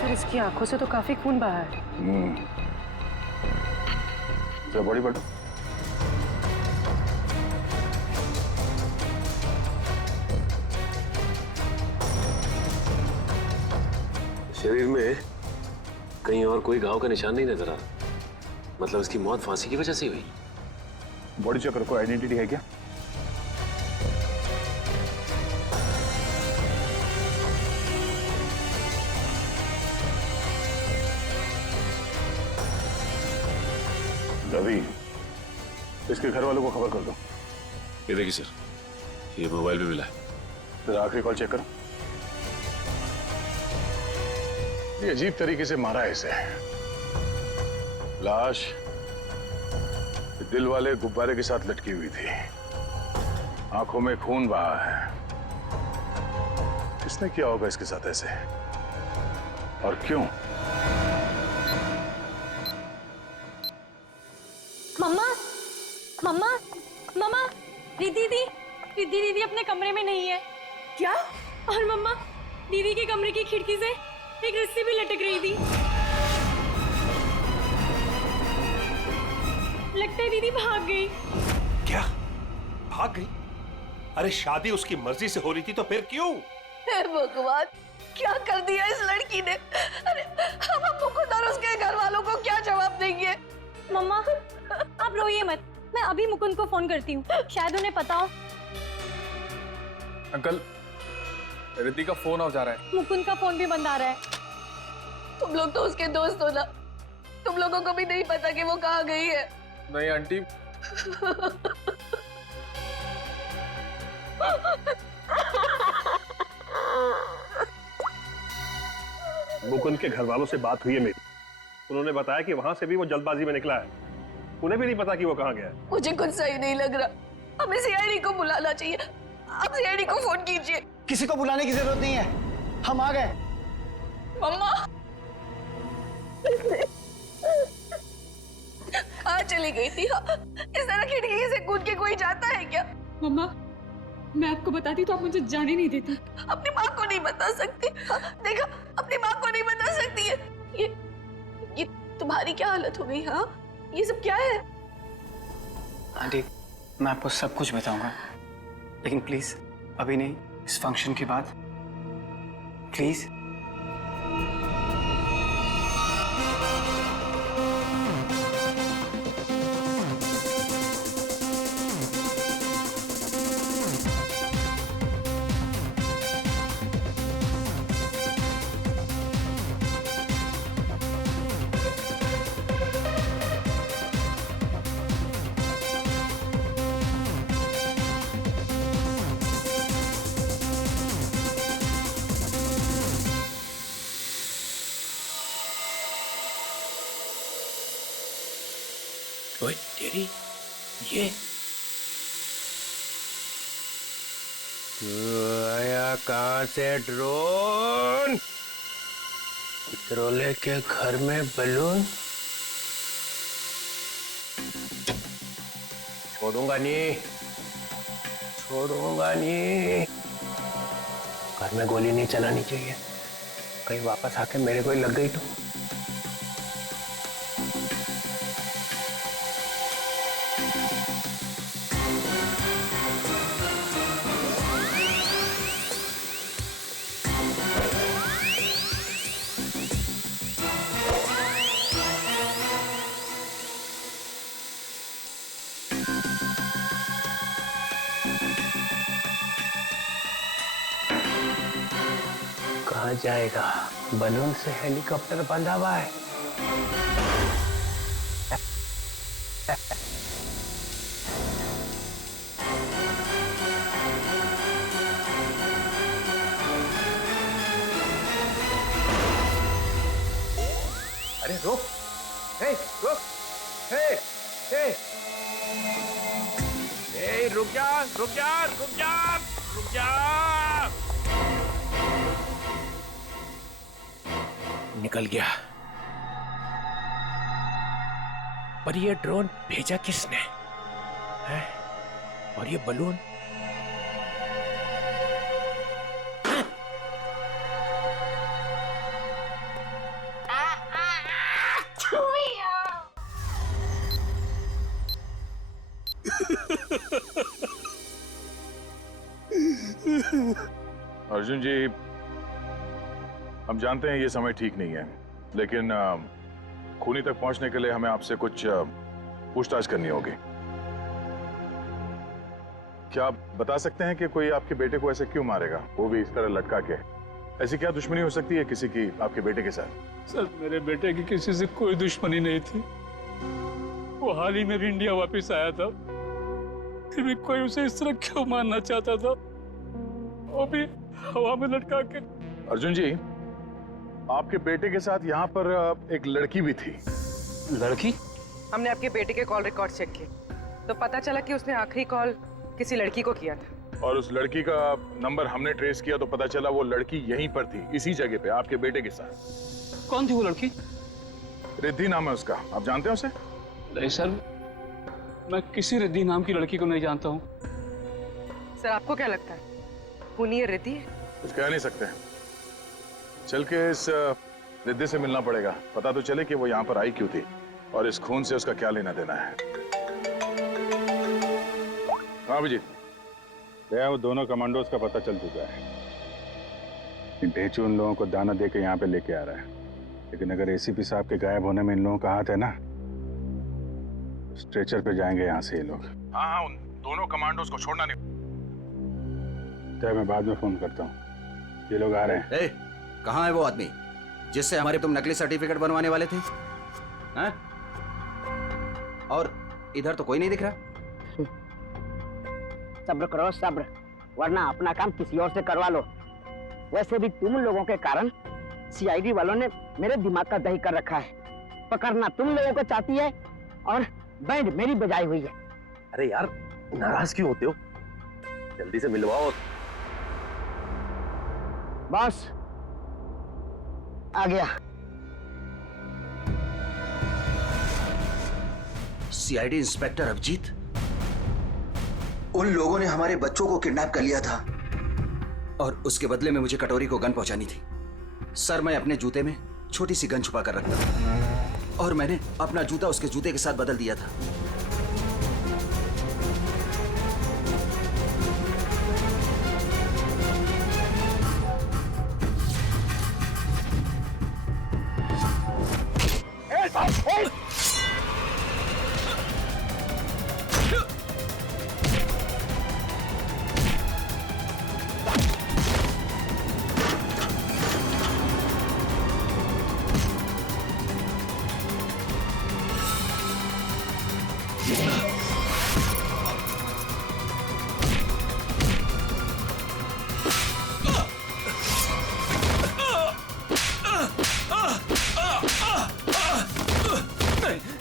सर इसकी आंखों से तो काफी खून बहा है। बड़ी बटो। शरीर में कहीं और कोई घाव का निशान नहीं नजर आ रहा, मतलब इसकी मौत फांसी की वजह से हुई। बॉडी चेकर को आइडेंटिटी है क्या? रवि, इसके घर वालों को खबर कर दो। ये देखिए सर, ये मोबाइल भी मिला है। फिर आखिरी कॉल चेक करो। ये अजीब तरीके से मारा है इसे। लाश दिल वाले गुब्बारे के साथ लटकी हुई थी, आंखों में खून बहा है। किसने किया होगा इसके साथ ऐसे, और क्यों? मम्मा मम्मा मम्मा, दीदी अपने कमरे में नहीं है। क्या? और मम्मा, दीदी के कमरे की खिड़की से एक रस्सी भी लटक रही थी। लगता है दीदी भाग गई। क्या भाग गई? अरे शादी उसकी मर्जी से हो रही थी तो फिर क्यों? हे भगवान, क्या कर दिया इस लड़की ने? अरे हम मुकुंद और उसके घर वालों को क्या जवाब देंगे? मम्मा आप रोइए मत, मैं अभी मुकुंद को फोन करती हूँ, शायद उन्हें पता हो। अंकल, रिद्धि का फोन ऑफ जा रहा है। मुकुंद का फोन भी बंद आ रहा है। तुम लोग तो उसके दोस्त हो ना, तुम लोगों को भी नहीं पता कि वो कहाँ गई है। नहीं आंटी, मुकुंद के घर वालों से बात हुई है मेरी, उन्होंने बताया कि वहां से भी वो जल्दबाजी में निकला है, उन्हें भी नहीं पता कि वो कहाँ गया है। मुझे कुछ सही नहीं लग रहा, हमें सीआईडी को बुलाना चाहिए। आप सीआईडी को फोन कीजिए। किसी को बुलाने की जरूरत नहीं है, हम आ गए। मम्मा कहाँ चली गई थी? इस तरह खिड़की से कूद के कोई जाता है क्या? मम्मा, मैं आपको बताती तो आप मुझे जाने नहीं देती। अपनी माँ को नहीं बता सकती? देखा, अपनी माँ को नहीं बता सकती है। ये तुम्हारी क्या हालत हो गई? हाँ, ये सब क्या है? आंटी, मैं आपको सब कुछ बताऊंगा, लेकिन प्लीज अभी नहीं, इस फंक्शन के बाद प्लीज। ओए तेरी, ये आया कहाँ से ड्रोन? पित्रोले के घर में बलून? छोड़ूंगा नहीं, छोड़ूंगा नहीं। घर में गोली नहीं चलानी चाहिए, कहीं वापस आके मेरे को ही लग गई तो। कहाँ जाएगा? बलून से हेलीकॉप्टर बंधा हुआ है। अरे रुक, हे रुक, हे हे हे, रुक जा, रुक जा, रुक जा, रुक जा। निकल गया। पर ये ड्रोन भेजा किसने है? और ये बलून? अर्जुन जी, हम जानते हैं ये समय ठीक नहीं है, लेकिन खूनी तक पहुंचने के लिए हमें आपसे कुछ पूछताछ करनी होगी। क्या आप बता सकते हैं कि कोई आपके बेटे को ऐसे क्यों मारेगा, वो भी इस तरह लटका के? ऐसी क्या दुश्मनी हो सकती है किसी की आपके बेटे के साथ? सर, मेरे बेटे की किसी से कोई दुश्मनी नहीं थी। वो हाल ही में भी इंडिया वापस आया था, फिर भी कोई उसे इस तरह क्यों मारना चाहता था, वो भी हवा में लटका के। अर्जुन जी, आपके बेटे के साथ यहाँ पर एक लड़की भी थी। लड़की? हमने आपके बेटे के कॉल रिकॉर्ड चेक किए तो पता चला कि उसने आखिरी कॉल किसी लड़की को किया था। और उस लड़की का नंबर हमने ट्रेस किया तो पता चला वो लड़की यहीं पर थी, इसी जगह पे, आपके बेटे के साथ। कौन थी वो लड़की? रिद्धि नाम है उसका, आप जानते हैं उसे? नहीं सर, मैं किसी रिद्धि नाम की लड़की को नहीं जानता हूँ। सर, आपको क्या लगता है खूनी ये रिद्धि है? कुछ कह नहीं सकते, चल के इस रिद्धि से मिलना पड़ेगा, पता तो चले कि वो यहाँ पर आई क्यों थी और इस खून से उसका क्या लेना देना है। हाँ अभिजीत, वो दोनों कमांडोज का पता चल चुका है। ढेचू उन लोगों को दाना दे के यहाँ पे लेके आ रहा है, लेकिन अगर एसीपी साहब के गायब होने में इन लोगों का हाथ है ना, स्ट्रेचर पे जाएंगे यहाँ से ये लोग। हाँ हाँ, उन दोनों कमांडोज को छोड़ना नहीं। लगता है मैं बाद में फोन करता हूँ, ये लोग आ रहे हैं। कहाँ है वो आदमी जिससे हमारे तुम नकली सर्टिफिकेट बनवाने वाले थे? हैं? और इधर तो कोई नहीं दिख रहा। सब्र करो सब्र, वरना अपना काम किसी और से करवा लो। वैसे भी तुम लोगों के कारण सीआईडी वालों ने मेरे दिमाग का दही कर रखा है। पकड़ना तुम लोगों को चाहती है और बैंड मेरी बजाई हुई है। अरे यार नाराज क्यों होते हो, जल्दी से मिलवाओ। बॉस आ गया। सीआईडी इंस्पेक्टर अभिजीत, उन लोगों ने हमारे बच्चों को किडनैप कर लिया था और उसके बदले में मुझे कटोरी को गन पहुंचानी थी। सर, मैं अपने जूते में छोटी सी गन छुपा कर रखता था और मैंने अपना जूता उसके जूते के साथ बदल दिया था।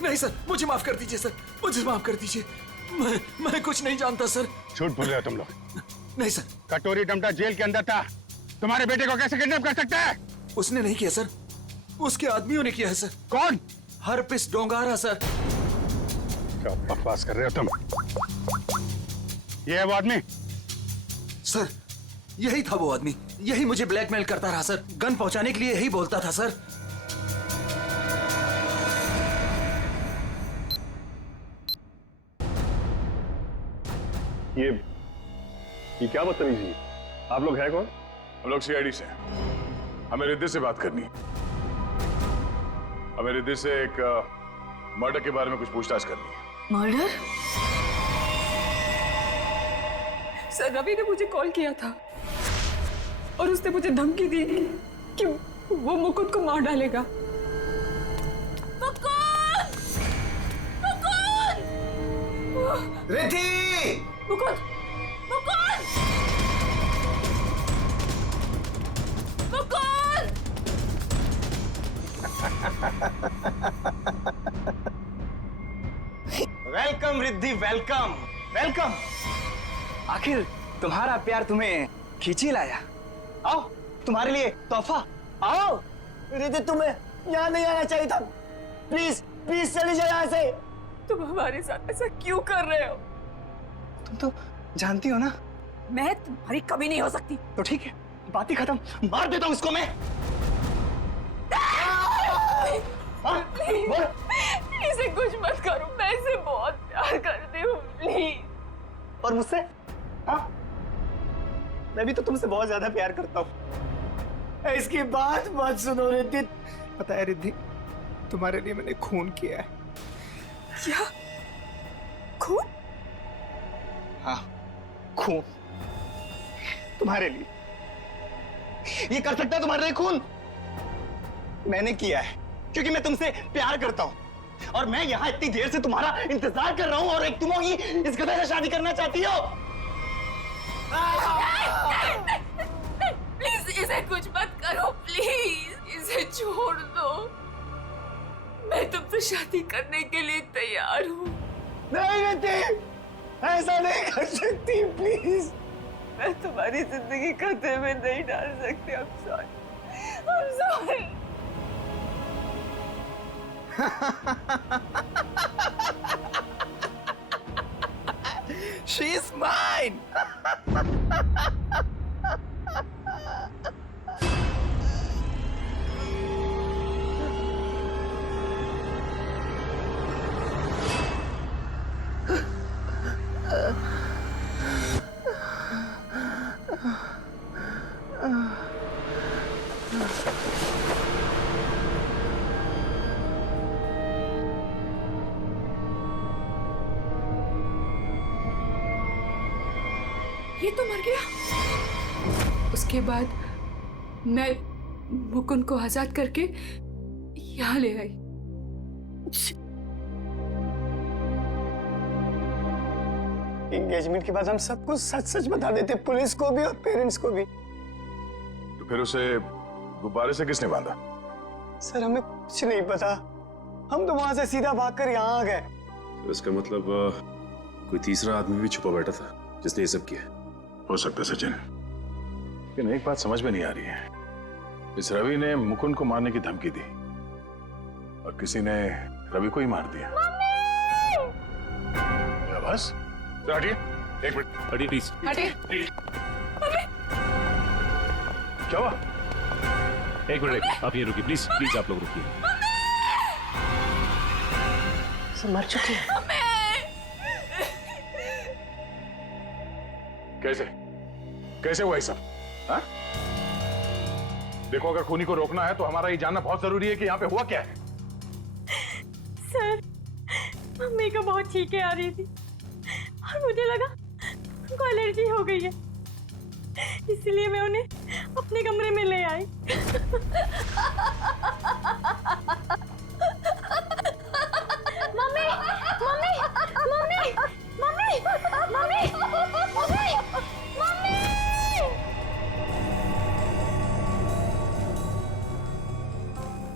नहीं सर, मुझे माफ कर दीजिए सर, मुझे माफ कर दीजिए। मैं कुछ नहीं जानता सर। झूठ बोल रहे हो तुम लोग। नहीं सर। कटोरी डमटा जेल के अंदर था, तुम्हारे बेटे को कैसे किडनैप कर सकता है? उसने नहीं किया सर, उसके आदमियों ने किया है सर। कौन? Herpes डोंगारा sir. क्या बकवास कर रहे हो तुम? ये है वो आदमी? सर यही था वो आदमी, यही मुझे ब्लैकमेल करता रहा सर, गन पहुंचाने के लिए यही बोलता था सर। ये क्या बदतमीजी है? आप लोग हैं कौन? हम लोग सीआईडी से हैं। हमें रिद्धि से बात करनी है। हमें रिद्धि से एक मर्डर के बारे में कुछ पूछताछ करनी है। मर्डर? सर रवि ने मुझे कॉल किया था और उसने मुझे धमकी दी कि वो मुकुंद को मार डालेगा। Riddhi! Mukund! Mukund! Mukund! Welcome Riddhi, welcome welcome. आखिर तुम्हारा प्यार तुम्हें खींची लाया। आओ, तुम्हारे लिए तोहफा। आओ रिद्धि, तुम्हें यहाँ नहीं आना चाहिए था। प्लीज प्लीज चली जाओ यहाँ से। तुम हमारे साथ ऐसा क्यों कर रहे हो? तुम तो जानती हो ना मैं तुम्हारी कभी नहीं हो सकती। तो ठीक है, बात ही खत्म, मार देता हूँ इसको मैं। इसे कुछ मत करो, मैं इसे बहुत प्यार करती हूँ, प्लीज। और मुझसे? हाँ, मैं भी तो तुमसे बहुत ज्यादा प्यार करता हूँ। इसकी बात मत सुनो रिद्धि। पता है रिद्धि, तुम्हारे लिए मैंने खून किया है। क्या? खून? हाँ, खून तुम्हारे लिए। ये कर सकता है तुम्हारे लिए खून? मैंने किया है क्योंकि मैं तुमसे प्यार करता हूं और मैं यहाँ इतनी देर से तुम्हारा इंतजार कर रहा हूं और एक तुम ही इस गधे से शादी करना चाहती हो। प्लीज इसे कुछ मत करो, प्लीज इसे छोड़ दो। मैं तुमसे शादी करने के लिए तैयार हूँ। नहीं रिद्धि, ऐसा नहीं कर सकती, प्लीज। मैं तुम्हारी जिंदगी खतरे में नहीं डाल सकती। I'm sorry. I'm sorry. She's mine. ये तो मर गया। उसके बाद मैं मुकुंद को आजाद करके यहाँ ले आई। एंगेजमेंट के बाद हम सब कुछ सच सच बता देते, पुलिस को भी और पेरेंट्स को भी। तो फिर उसे गुब्बारे से किसने बांधा? सर हमें कुछ नहीं पता, हम तो वहां से सीधा भागकर यहाँ आ गए। तो इसका मतलब कोई तीसरा आदमी भी छुपा बैठा था जिसने ये सब किया। हो सकता है सचिन, लेकिन एक बात समझ में नहीं आ रही है। इस रवि ने मुकुंद को मारने की धमकी दी और किसी ने रवि को ही मार दिया। क्या बस? हटिए, एक मिनट। हटिए प्लीज। हटिए। क्या हुआ? एक मिनट, आप ये रुकिए प्लीज, प्लीज आप लोग रुकिए। मर चुकी है। कैसे कैसे हुआ ये सब? हाँ? देखो, अगर खूनी को रोकना है तो हमारा ये जानना बहुत जरूरी है कि यहाँ पे हुआ क्या है। सर, मम्मी को बहुत छींकें आ रही थी और मुझे लगा उनको एलर्जी हो गई है, इसलिए मैं उन्हें अपने कमरे में ले आई। Mummy, mummy, mummy, mummy, mummy, mummy, mummy.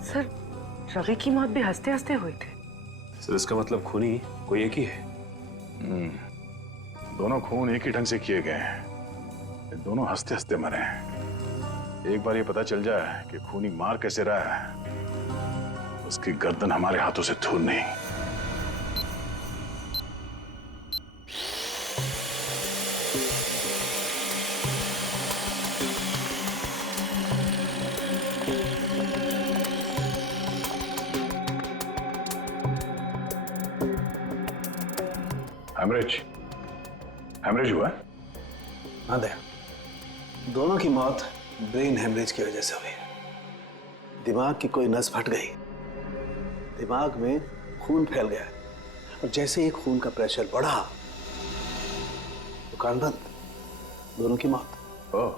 Sir, Ravi की मौत भी हंसते हंसते हुई थी। सर इसका मतलब खूनी कोई एक ही है। दोनों खून एक ही ढंग से किए गए हैं, दोनों हंसते हंसते मरे हैं। एक बार ये पता चल जाए कि खूनी मार कैसे रहा है, उसकी गर्दन हमारे हाथों से दूर नहीं। हेमरेज हुआ? हाँ दया, दोनों की मौत ब्रेन हेमरेज की वजह से हुई है। दिमाग की कोई नस फट गई, दिमाग में खून फैल गया और जैसे ही खून का प्रेशर बढ़ा तो कान बंद, दोनों की मौत। ओह,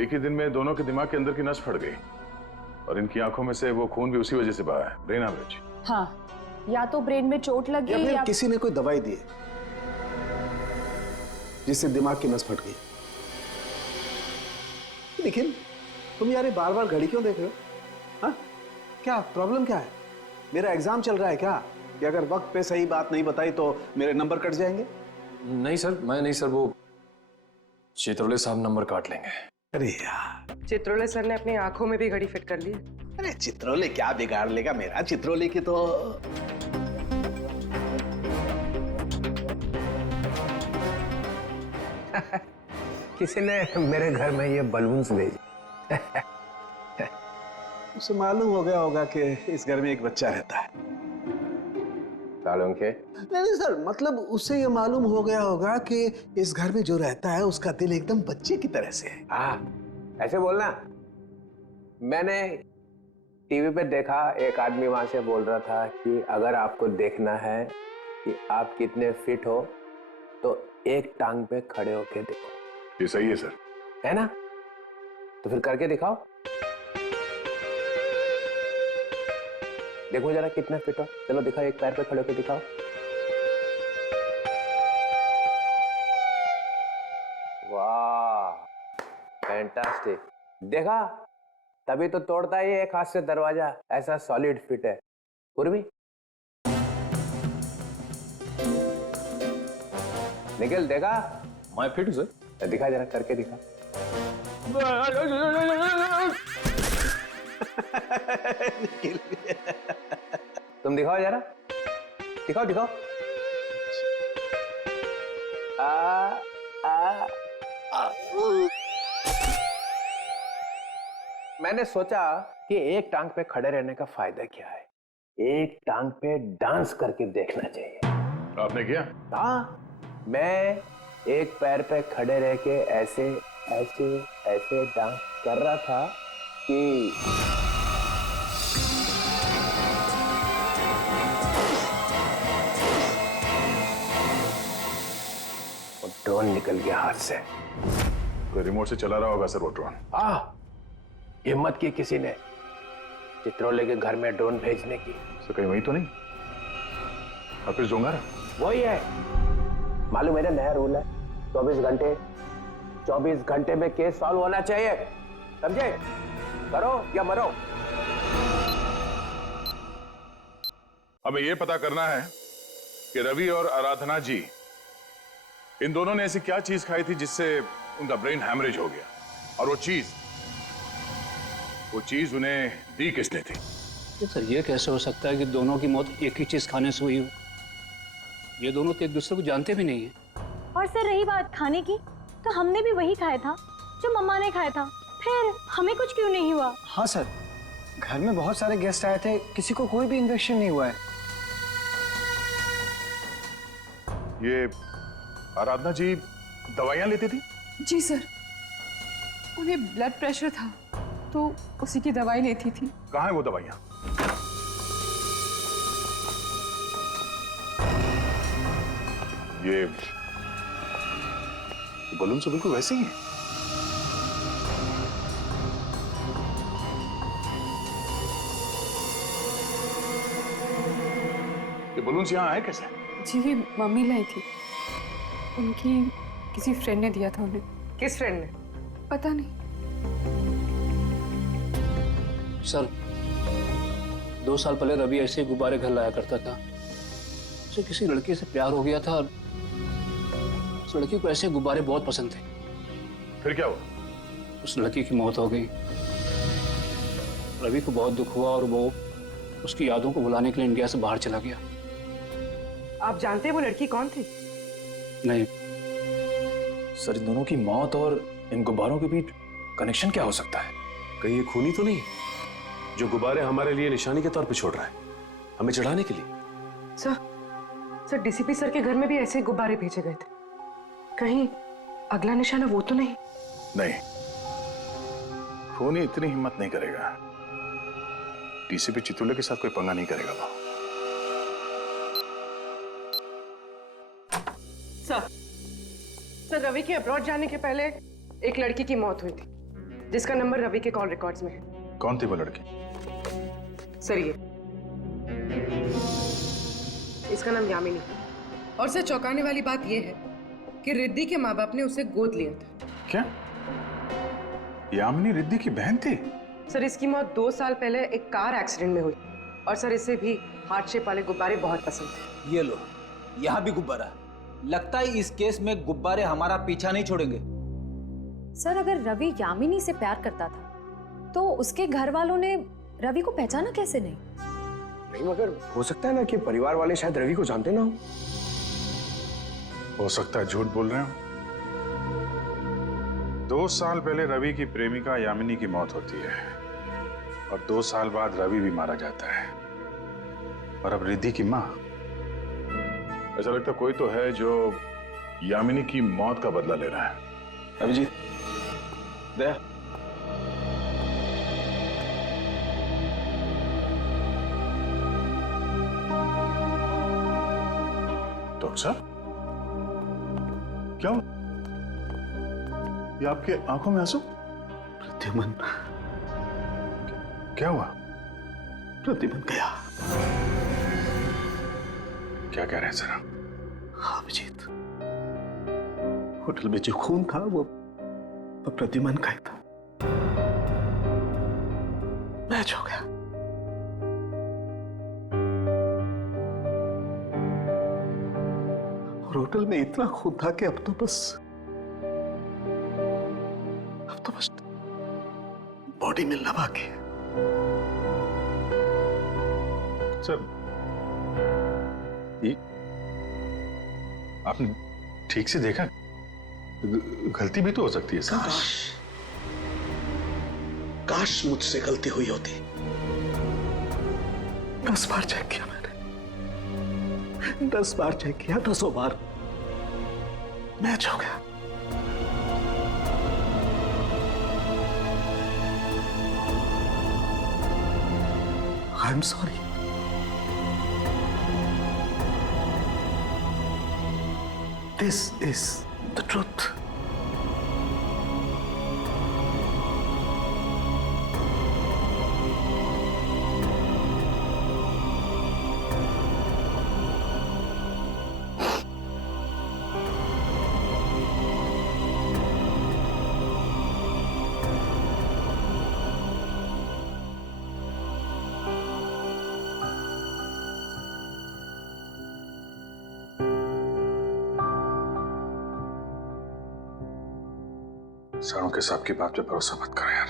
एक ही दिन में दोनों के दिमाग के अंदर की नस फट गई और इनकी आंखों में से वो खून भी उसी वजह से बहा है, ब्रेन हेमरेज। हाँ, या तो ब्रेन में चोट लगी या फिर या किसी ने कोई दवाई दी जिससे दिमाग की नस फट गई। लेकिन तुम यार बार बार घड़ी क्यों देख रहे हो? हाँ, क्या प्रॉब्लम क्या है? मेरा एग्जाम चल रहा है क्या कि अगर वक्त पे सही बात नहीं बताई तो मेरे नंबर कट जाएंगे? नहीं सर, मैं नहीं सर, वो चित्रोले साहब नंबर काट लेंगे। अरे यार, चित्रोले सर ने अपनी आंखों में भी घड़ी फिट कर ली। अरे चित्रोले क्या बिगाड़ लेगा मेरा? चित्रोले की तो किसी ने मेरे घर में ये बलून्स भेजे। उसे मालूम हो गया होगा कि इस घर में एक बच्चा रहता है। के? नहीं सर, मतलब उसे ये मालूम हो गया होगा कि इस घर में जो रहता है उसका दिल एकदम बच्चे की तरह से है। हाँ, ऐसे बोलना। मैंने टीवी पे देखा, एक आदमी वहां से बोल रहा था कि अगर आपको देखना है कि आप कितने फिट हो तो एक टांग पे खड़े होके देखो। ये सही है सर, है ना? तो फिर करके दिखाओ, देखो जरा कितने फिट हो। चलो दिखाओ, एक पैर पे खड़े होके दिखाओ। वाह, फैंटास्टिक। देखा, तभी तो तोड़ता ही एक हाथ से दरवाजा, ऐसा सॉलिड फिट है। पूर्वी निकल, देखा? मैं फिट हूं सर। दिखा जरा, करके दिखा। तुम दिखाओ जरा, दिखाओ दिखाओ। मैंने सोचा कि एक टांग पे खड़े रहने का फायदा क्या है, एक टांग पे डांस करके देखना चाहिए। आपने किया? हाँ, मैं एक पैर पे खड़े रह के ऐसे ऐसे ऐसे डांस कर रहा था कि ड्रोन निकल गया हाथ से कोई रिमोट से चला रहा होगा सर वो ड्रोन। हिम्मत की किसी ने चित्रोले के घर में ड्रोन भेजने की। सर कहीं वही तो नहीं वापिस डोंगारा? वही है। मालूम है ना, नया रूल है 24 घंटे में केस सॉल्व होना चाहिए, समझे? करो या मरो। हमें यह पता करना है कि रवि और आराधना जी इन दोनों ने ऐसी क्या चीज खाई थी जिससे उनका ब्रेन हैमरेज हो गया, और वो चीज उन्हें दी किसने थी? सर ये कैसे हो सकता है कि दोनों की मौत एक ही चीज खाने से हुई हो? ये दोनों तो एक दूसरे को जानते भी नहीं है। और सर रही बात खाने की, तो हमने भी वही खाया था जो मम्मा ने खाया था, फिर हमें कुछ क्यों नहीं हुआ? हाँ सर, घर में बहुत सारे गेस्ट आए थे, किसी को कोई भी इन्फेक्शन नहीं हुआ है। ये आराधना जी दवाइयां लेती थी? जी सर, उन्हें ब्लड प्रेशर था तो उसी की दवाई लेती थी। कहाँ है वो दवाइयां? ये बलून से बिल्कुल वैसे ही है। ये बलून यहाँ आए कैसे? जी ये मम्मी लाई थी, उनकी किसी फ्रेंड ने दिया था उन्हें। किस फ्रेंड ने? पता नहीं सर 2 साल पहले रवि ऐसे ही गुब्बारे घर लाया करता था। उसे किसी लड़की से प्यार हो गया था और उस लड़की को ऐसे गुब्बारे बहुत पसंद थे। फिर क्या हुआ? उस लड़की की मौत हो गई। रवि को बहुत दुख हुआ और वो उसकी यादों को भुलाने के लिए इंडिया से बाहर चला गया। आप जानते हैं वो लड़की कौन थी? नहीं सर, इन दोनों की मौत और इन गुब्बारों के बीच कनेक्शन क्या हो सकता है? कहीं ये खूनी तो नहीं जो गुब्बारे हमारे लिए निशानी के तौर पे छोड़ रहा है, हमें चढ़ाने के लिए? सर डीसीपी सर के घर में भी ऐसे ही गुब्बारे भेजे गए थे, कहीं अगला निशाना वो तो नहीं? नहीं, खूनी इतनी हिम्मत नहीं करेगा। डीसीपी चितुले के साथ कोई पंगा नहीं करेगा वो। सर रवि के अब्रॉड जाने के पहले एक लड़की की मौत हुई थी जिसका नंबर रवि के कॉल रिकॉर्ड्स में है। कौन थी वो लड़की? सर ये इसका नाम यामिनी। और सर चौंकाने वाली बात यह है कि रिद्धि के माँ बाप ने उसे गोद लिया था। क्या यामिनी रिद्धि की बहन थी? सर इसकी मौत 2 साल पहले एक कार एक्सीडेंट में हुई और सर इसे भी हार्ट शेप वाले गुब्बारे बहुत पसंद थे। ये लो, यहाँ भी गुब्बारा। लगता है इस केस में गुब्बारे हमारा पीछा नहीं छोड़ेंगे। सर अगर रवि यामिनी से प्यार करता था तो उसके घर वालों ने रवि को पहचाना कैसे नहीं? नहीं, मगर हो सकता है ना कि परिवार वाले शायद रवि को जानते ना हो सकता है झूठ बोल रहे हो। 2 साल पहले रवि की प्रेमिका यामिनी की मौत होती है और 2 साल बाद रवि भी मारा जाता है, और अब रिद्धि की माँ। ऐसा लगता कोई तो है जो यामिनी की मौत का बदला ले रहा है। अभिजीत, दया, डॉक्टर साहब क्या हुआ? ये आपके आंखों में आंसू? प्रद्युमन। क्या हुआ? प्रद्युमन गया। क्या कह रहे हैं जरा? हाँ अभिजीत, होटल में जो खून था वो प्रद्युमन का ही था। मैच हो गया। और होटल में इतना खून था कि अब तो बस बॉडी मिलना बाकी है। सर आपने ठीक से देखा? गलती भी तो हो सकती है सर। काश मुझसे गलती हुई होती। 10 बार चेक किया मैंने, 10 बार चेक किया, 10 बार मैच हो गया। I am sorry. This is the truth. सरों के साहब की बात पे भरोसा मत करो यार।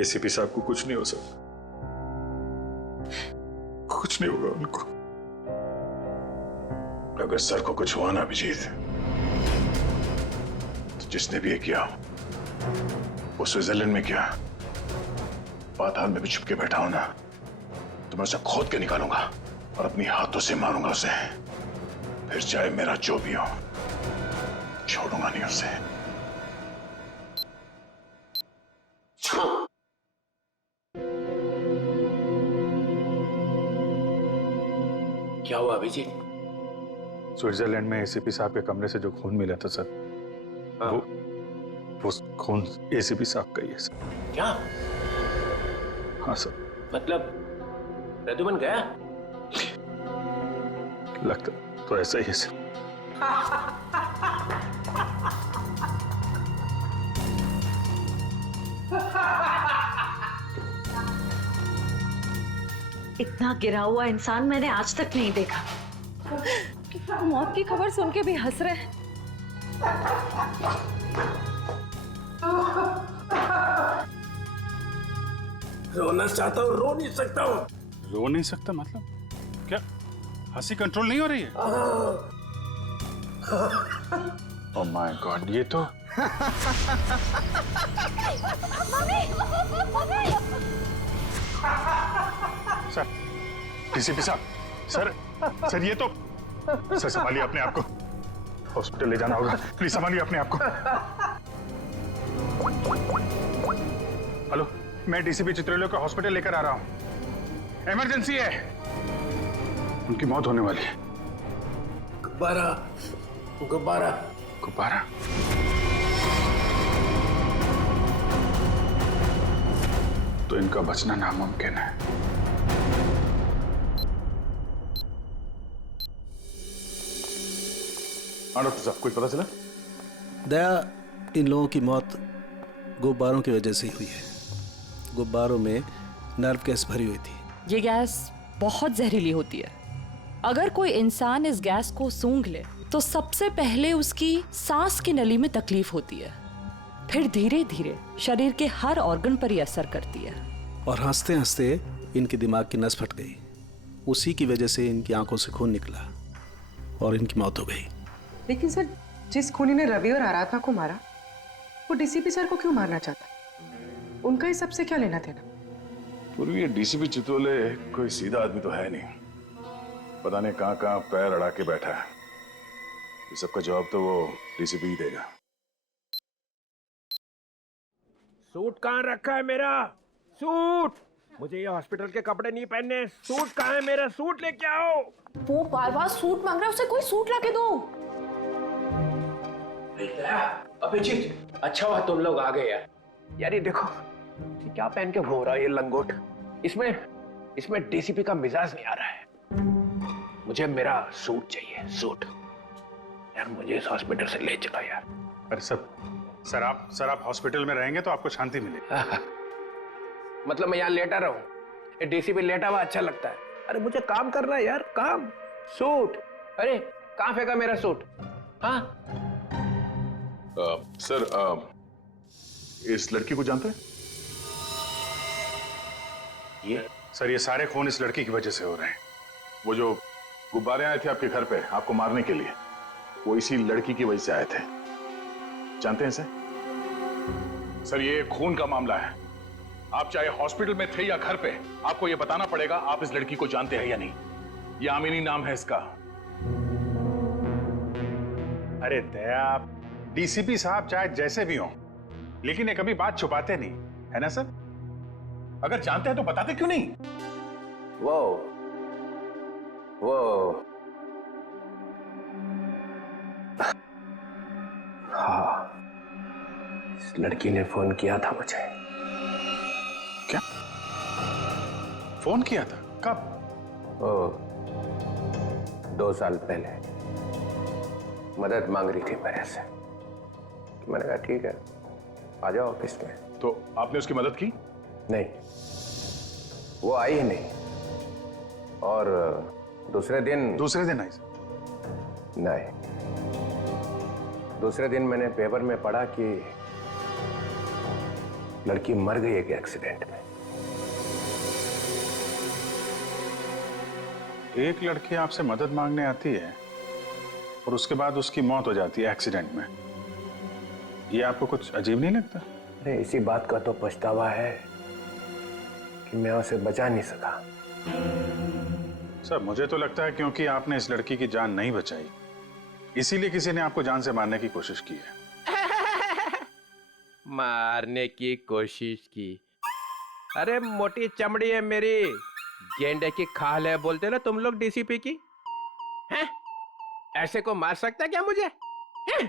एसीपी साहब को कुछ नहीं हो सकता, कुछ नहीं होगा उनको। अगर सर को कुछ हुआ ना अभिजीत, तो जिसने भी ये किया वो स्विट्जरलैंड में किया, पाताल में भी छुप के बैठा हो ना, तो मैं उसे खोद के निकालूंगा और अपनी हाथों से मारूंगा उसे। फिर चाहे मेरा जो भी हो, छोड़ूंगा नहीं उसे। क्या हुआ अभिजीत? स्विट्जरलैंड में एसीपी साहब के कमरे से जो खून मिला था सर, वो खून एसीपी साहब का ही है सर। क्या? हाँ सर। मतलब प्रद्युमन गया? लगता तो ऐसा ही है सर। इतना गिरा हुआ इंसान मैंने आज तक नहीं देखा। मौत की खबर सुन के भी हंस रहे हैं। रोना चाहता हूँ, रो नहीं सकता हूँ। रो नहीं सकता मतलब क्या? हंसी कंट्रोल नहीं हो रही है? ओह माय गॉड, ये तो सर, डीसीपी साहब, सर ये तो, सर संभालिए अपने आप को, हॉस्पिटल ले जाना होगा, प्लीज संभालिए अपने आप को। हेलो, मैं डीसीपी चित्रलोय को हॉस्पिटल लेकर आ रहा हूँ, इमरजेंसी है, उनकी मौत होने वाली है। गुब्बारा, गुब्बारा, गुब्बारा? तो इनका बचना नामुमकिन है। हाँ डॉक्टर साहब, कुछ पता चला? दया, इन लोगों की मौत गुब्बारों की वजह से ही हुई है। गुब्बारों में नर्व गैस भरी हुई थी। ये गैस बहुत जहरीली होती है। अगर कोई इंसान इस गैस को सूंघ ले तो सबसे पहले उसकी सांस की नली में तकलीफ होती है, फिर धीरे धीरे शरीर के हर ऑर्गन पर ये असर करती है। और हंसते हंसते इनके दिमाग की नस फट गई। उसी की वजह से इनकी आंखों से खून निकला और इनकी मौत हो गई। लेकिन सर, जिस खूनी ने रवि और आराधना को मारा, वो डीसीपी सर को क्यों मारना चाहता? उनका इस सबसे क्या लेना देना? पूर्वी, ये डीसीपी चित्रोले कोई सीधा आदमी तो है नहीं, पता नहीं कहां कहां पैर अड़ा के बैठा है। इस सब का जवाब तो वो डीसीपी ही देगा। सूट कहाँ रखा है मेरा? सूट! मुझे ये हॉस्पिटल के कपड़े नहीं पहनने। सूट कहाँ है मेरा? सूट लेके आओ। वो बार बार सूट मांग रहा है, उसे कोई सूट लाके दो। अभिजीत, अच्छा हुआ तुम लोग आ गए यार। यार ये देखो, ये क्या पहन के घूम रहा है ये लंगोट? इसमें डीसीपी का मिजाज नहीं आ रहा है। मुझे मेरा सूट चाहिए, सूट। यार मुझे इस हॉस्पिटल से ले चलो यार। अरे सर आप हॉस्पिटल में रहेंगे तो आपको शांति मिलेगी। मतलब मैं यहाँ लेटा रहूं? ये डीसीपी लेटा हुआ अच्छा लगता है? अरे मुझे काम करना है यार, काम। सूट, अरे कहाँ फेंका मेरा सूट? हाँ सर, इस लड़की को जानते हैं? ये सर, ये सारे खून इस लड़की की वजह से हो रहे हैं। वो जो गुब्बारे आए थे आपके घर पे आपको मारने के लिए, वो इसी लड़की की वजह से आए थे। जानते हैं सर, ये खून का मामला है। आप चाहे हॉस्पिटल में थे या घर पे, आपको ये बताना पड़ेगा आप इस लड़की को जानते हैं या नहीं। ये आमिनी नाम है इसका। अरे दया, डीसीपी साहब चाहे जैसे भी हों, लेकिन ये कभी बात छुपाते नहीं, है ना सर? अगर जानते हैं तो बताते क्यों नहीं? वो हाँ, इस लड़की ने फोन किया था मुझे। क्या फोन किया था? कब? 2 साल पहले मदद मांग रही थी मेरे से। मैंने कहा ठीक है, आ जाओ ऑफिस में। तो आपने उसकी मदद की? नहीं, वो आई ही नहीं। और दूसरे दिन आई? नहीं, दूसरे दिन मैंने पेपर में पढ़ा कि लड़की मर गई एक एक्सीडेंट में। एक लड़की आपसे मदद मांगने आती है और उसके बाद उसकी मौत हो जाती है एक्सीडेंट में। ये आपको कुछ अजीब नहीं लगता? अरे इसी बात का तो पछतावा है कि मैं उसे बचा नहीं सका। सर मुझे तो लगता है क्योंकि आपने इस लड़की की जान नहीं बचाई, इसीलिए किसी ने आपको जान से मारने की कोशिश की है। मारने की कोशिश की? अरे मोटी चमड़ी है मेरी, गेंडे की खाल है बोलते ना तुम लोग डीसीपी की। हैं? ऐसे को मार सकता क्या मुझे? हैं?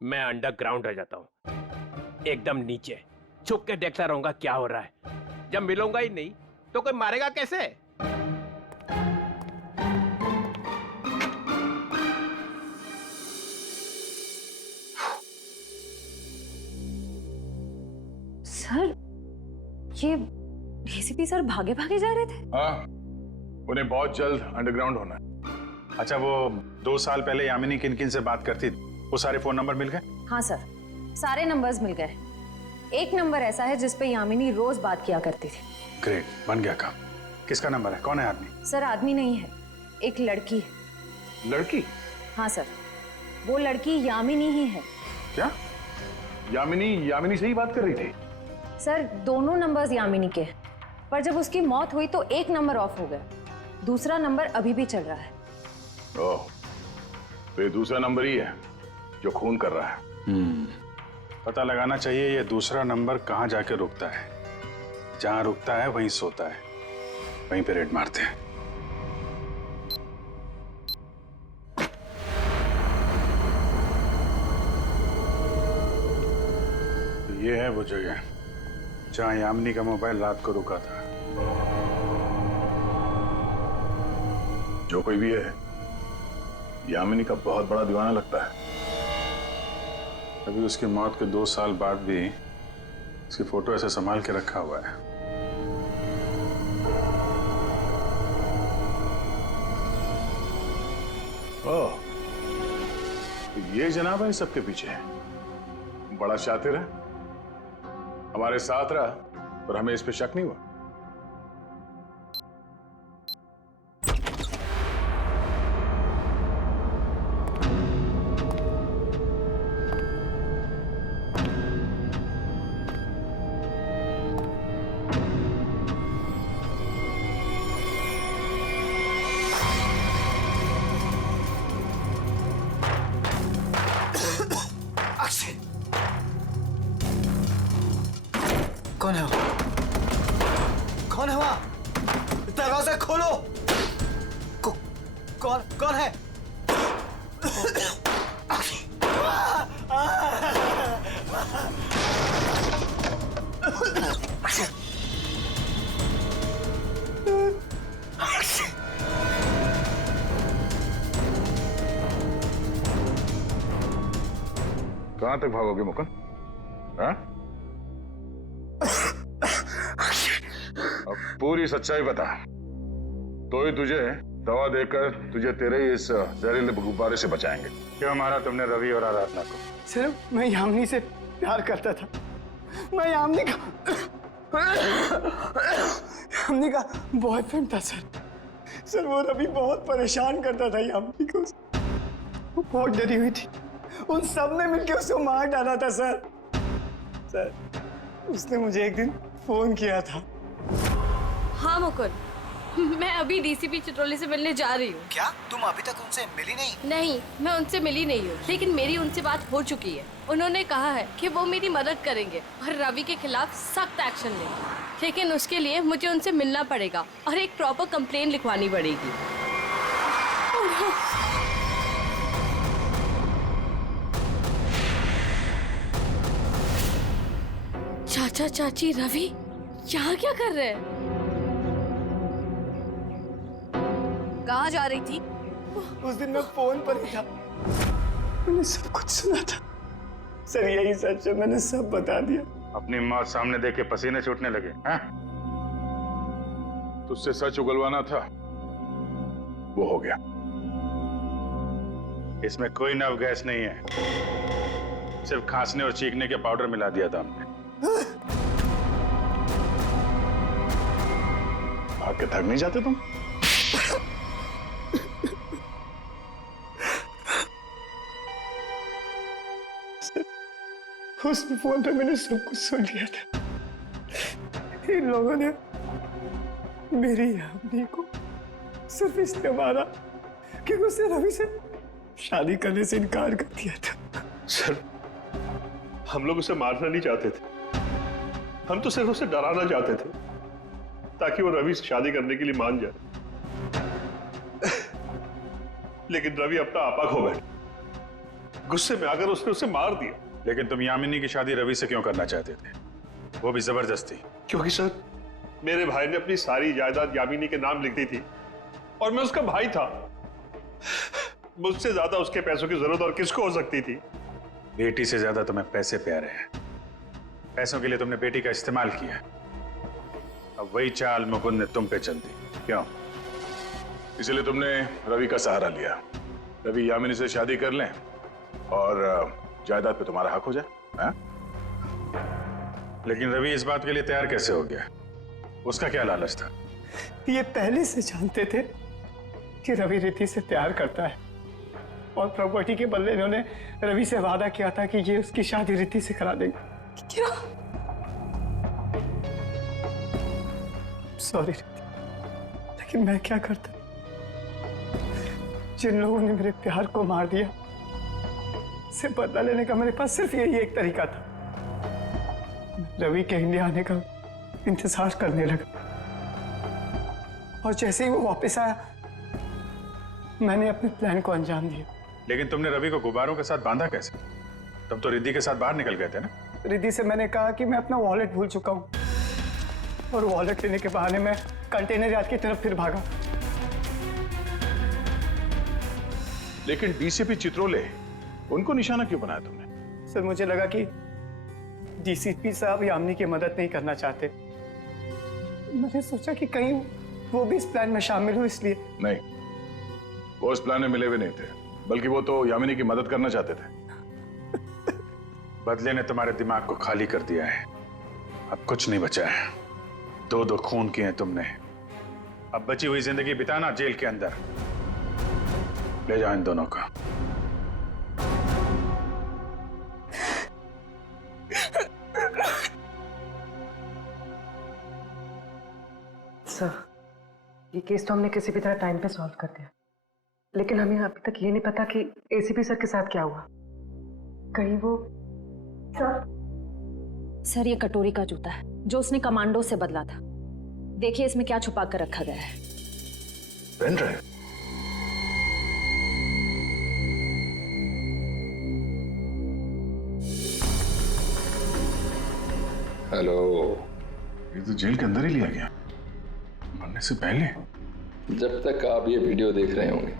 मैं अंडरग्राउंड रह जाता हूं, एकदम नीचे छुप के देखता रहूंगा क्या हो रहा है। जब मिलूंगा ही नहीं तो कोई मारेगा कैसे? सर, ये डीसीपी सर भागे भागे जा रहे थे। हाँ, उन्हें बहुत जल्द अंडरग्राउंड होना है। अच्छा, वो 2 साल पहले यामिनी किन किन से बात करती थी, वो सारे फोन नंबर मिल गए? हाँ सर, सारे नंबर्स मिल गए। एक नंबर ऐसा है जिस पे यामिनी रोज बात किया करती थी। ग्रेट, बन गया काम। किसका नंबर है? कौन है आदमी? सर आदमी नहीं है, एक लड़की है। लड़की? हाँ सर, वो लड़की यामिनी ही है। क्या? यामिनी से ही बात कर रही थी? सर दोनों नंबर्स यामिनी के हैं, पर जब उसकी मौत हुई तो एक नंबर ऑफ हो गया, दूसरा नंबर अभी भी चल रहा है। ओह, तो ये दूसरा नंबर ही है जो खून कर रहा है। पता लगाना चाहिए ये दूसरा नंबर कहाँ जाके रुकता है। जहां रुकता है वहीं सोता है, वहीं पे रेड मारते हैं। ये है वो जगह जहां यामिनी का मोबाइल रात को रुका था। जो कोई भी है, यामिनी का बहुत बड़ा दीवाना लगता है। अभी उसकी मौत के 2 साल बाद भी उसकी फोटो ऐसे संभाल के रखा हुआ है। ओह, तो ये जनाब है सबके पीछे, बड़ा शातिर है, हमारे साथ रहा और हमें इस पे शक नहीं हुआ। कौन है वो? कौन है वहां? दरवाजा खोलो। कौन है? कहां तक भागोगे मुकुंद? हाँ? अब पूरी सच्चाई बता, तो ही तुझे दवा देकर तुझे तेरे इस जहरीले गुब्बारे से बचाएंगे। क्यों मारा तुमने रवि और आराधना को? सर मैं यामिनी से प्यार करता था, मैं यामिनी का बॉयफ्रेंड था सर। वो रवि बहुत परेशान करता था यामिनी को, वो बहुत डरी हुई थी, उन सब ने मिलकर उसको मार डाला था सर। उसने मुझे एक दिन फोन किया था। हाँ मुकुंद, मैं अभी डीसीपी चित्रोली से मिलने जा रही हूँ। क्या तुम अभी तक उनसे मिली नहीं? नहीं, मैं उनसे मिली नहीं हूँ, लेकिन मेरी उनसे बात हो चुकी है। उन्होंने कहा है कि वो मेरी मदद करेंगे और रवि के खिलाफ सख्त एक्शन लेंगे, लेकिन उसके लिए मुझे उनसे मिलना पड़ेगा और एक प्रॉपर कंप्लेन लिखवानी पड़ेगी। चाचा चाची रवि यहाँ क्या कर रहे हैं? कहाँ जा रही थी? उस दिन मैं फोन पर ही था, मैंने सब कुछ सुना था सर। यही सच है, मैंने सब बता दिया। अपनी मौत सामने देख के पसीने छूटने लगे हैं? तुझसे सच उगलवाना था, वो हो गया। इसमें कोई नव गैस नहीं है, सिर्फ खांसने और चीखने के पाउडर मिला दिया था हमने। भाग के थक नहीं जाते तुम? उस फोन पे मैंने सब कुछ सुन लिया था। इन लोगों ने मेरी यामिनी को सिर्फ इसलिए मारा कि उसने रवि से शादी करने से इनकार कर दिया था। सर, हम लोग उसे मारना नहीं चाहते थे, हम तो सिर्फ उसे डराना चाहते थे ताकि वो रवि से शादी करने के लिए मान जाए। लेकिन रवि अपना आपा खो बैठा, गुस्से में आकर उसने उसे मार दिया। लेकिन तुम यामिनी की शादी रवि से क्यों करना चाहते थे, वो भी जबरदस्ती? क्योंकि सर, मेरे भाई ने अपनी सारी जायदाद यामिनी के नाम लिख दी थी और मैं उसका भाई था। मुझसे ज्यादा उसके पैसों की जरूरत और किसको हो सकती थी? बेटी से ज्यादा तुम्हें पैसे प्यारे हैं। पैसों के लिए तुमने बेटी का इस्तेमाल किया, अब वही चाल मुकुंद ने तुम पे चल दी। क्यों? इसलिए तुमने रवि का सहारा लिया। रवि यामिनी से शादी कर लें और जायदाद पे तुम्हारा हक हो जाए। हाँ? लेकिन रवि इस बात के लिए तैयार कैसे हो गया? उसका क्या लालच था? ये पहले से जानते थे कि रवि रिद्धि से प्यार करता है और प्रॉपर्टी के बदले इन्होंने रवि से वादा किया था कि ये उसकी शादी रिद्धि से करा देंगे। क्या? सॉरी रिद्धि, लेकिन मैं क्या करता? जिन लोगों ने मेरे प्यार को मार दिया, से बदला लेने का मेरे पास सिर्फ यही एक तरीका था। रवि के इंडिया आने का इंतजार करने लगा और जैसे ही वो वापस आया, मैंने अपने प्लान को अंजाम दिया। लेकिन तुमने रवि को गुब्बारों के साथ बांधा कैसे? तुम तो रिद्धि के साथ बाहर निकल गए थे ना? रिद्धि से मैंने कहा कि मैं अपना वॉलेट भूल चुका हूँ और वॉलेट लेने के बहाने मैं कंटेनर यार्ड की तरफ फिर भागा। लेकिन डीसीपी चित्रोले, उनको निशाना क्यों बनाया तुमने? सर, मुझे लगा कि डीसीपी साहब यामिनी की मदद नहीं करना चाहते। मैंने सोचा कि कहीं वो भी इस प्लान में शामिल हो, इसलिए। नहीं, वो इस प्लान में मिले हुए नहीं थे, बल्कि वो तो यामिनी की मदद करना चाहते थे। बदले ने तुम्हारे दिमाग को खाली कर दिया है, अब कुछ नहीं बचा है। दो दो खून किए हैं तुमने, अब बची हुई जिंदगी बिताना जेल के अंदर। ले जाओ इन दोनों का। सर, ये केस तो हमने किसी भी तरह टाइम पे सॉल्व कर दिया, लेकिन हमें अभी तक ये नहीं पता कि एसीपी सर के साथ क्या हुआ। कहीं वो सर, ये कटोरी का जूता है जो उसने कमांडो से बदला था। देखिए इसमें क्या छुपा कर रखा गया है। Pen drive? हेलो। ये तो जेल के अंदर ही लिया गया, मरने से पहले। जब तक आप ये वीडियो देख रहे होंगे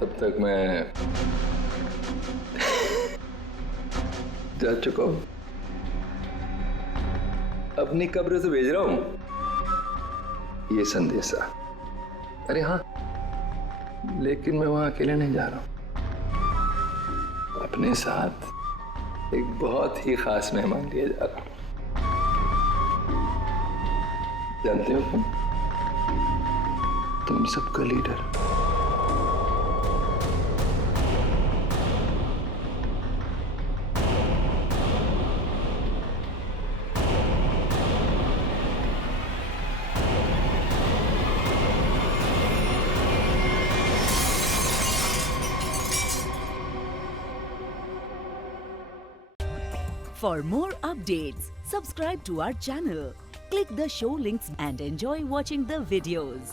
तब तक मैं जा चुका हूं। अपनी कब्र से भेज रहा हूं ये संदेशा। अरे हाँ, लेकिन मैं वहां अकेले नहीं जा रहा हूं, अपने साथ एक बहुत ही खास मेहमान लिए जा रहा हूं। जानते हो तुम सबका leader. For more updates, subscribe to our channel, click the show links and enjoy watching the videos.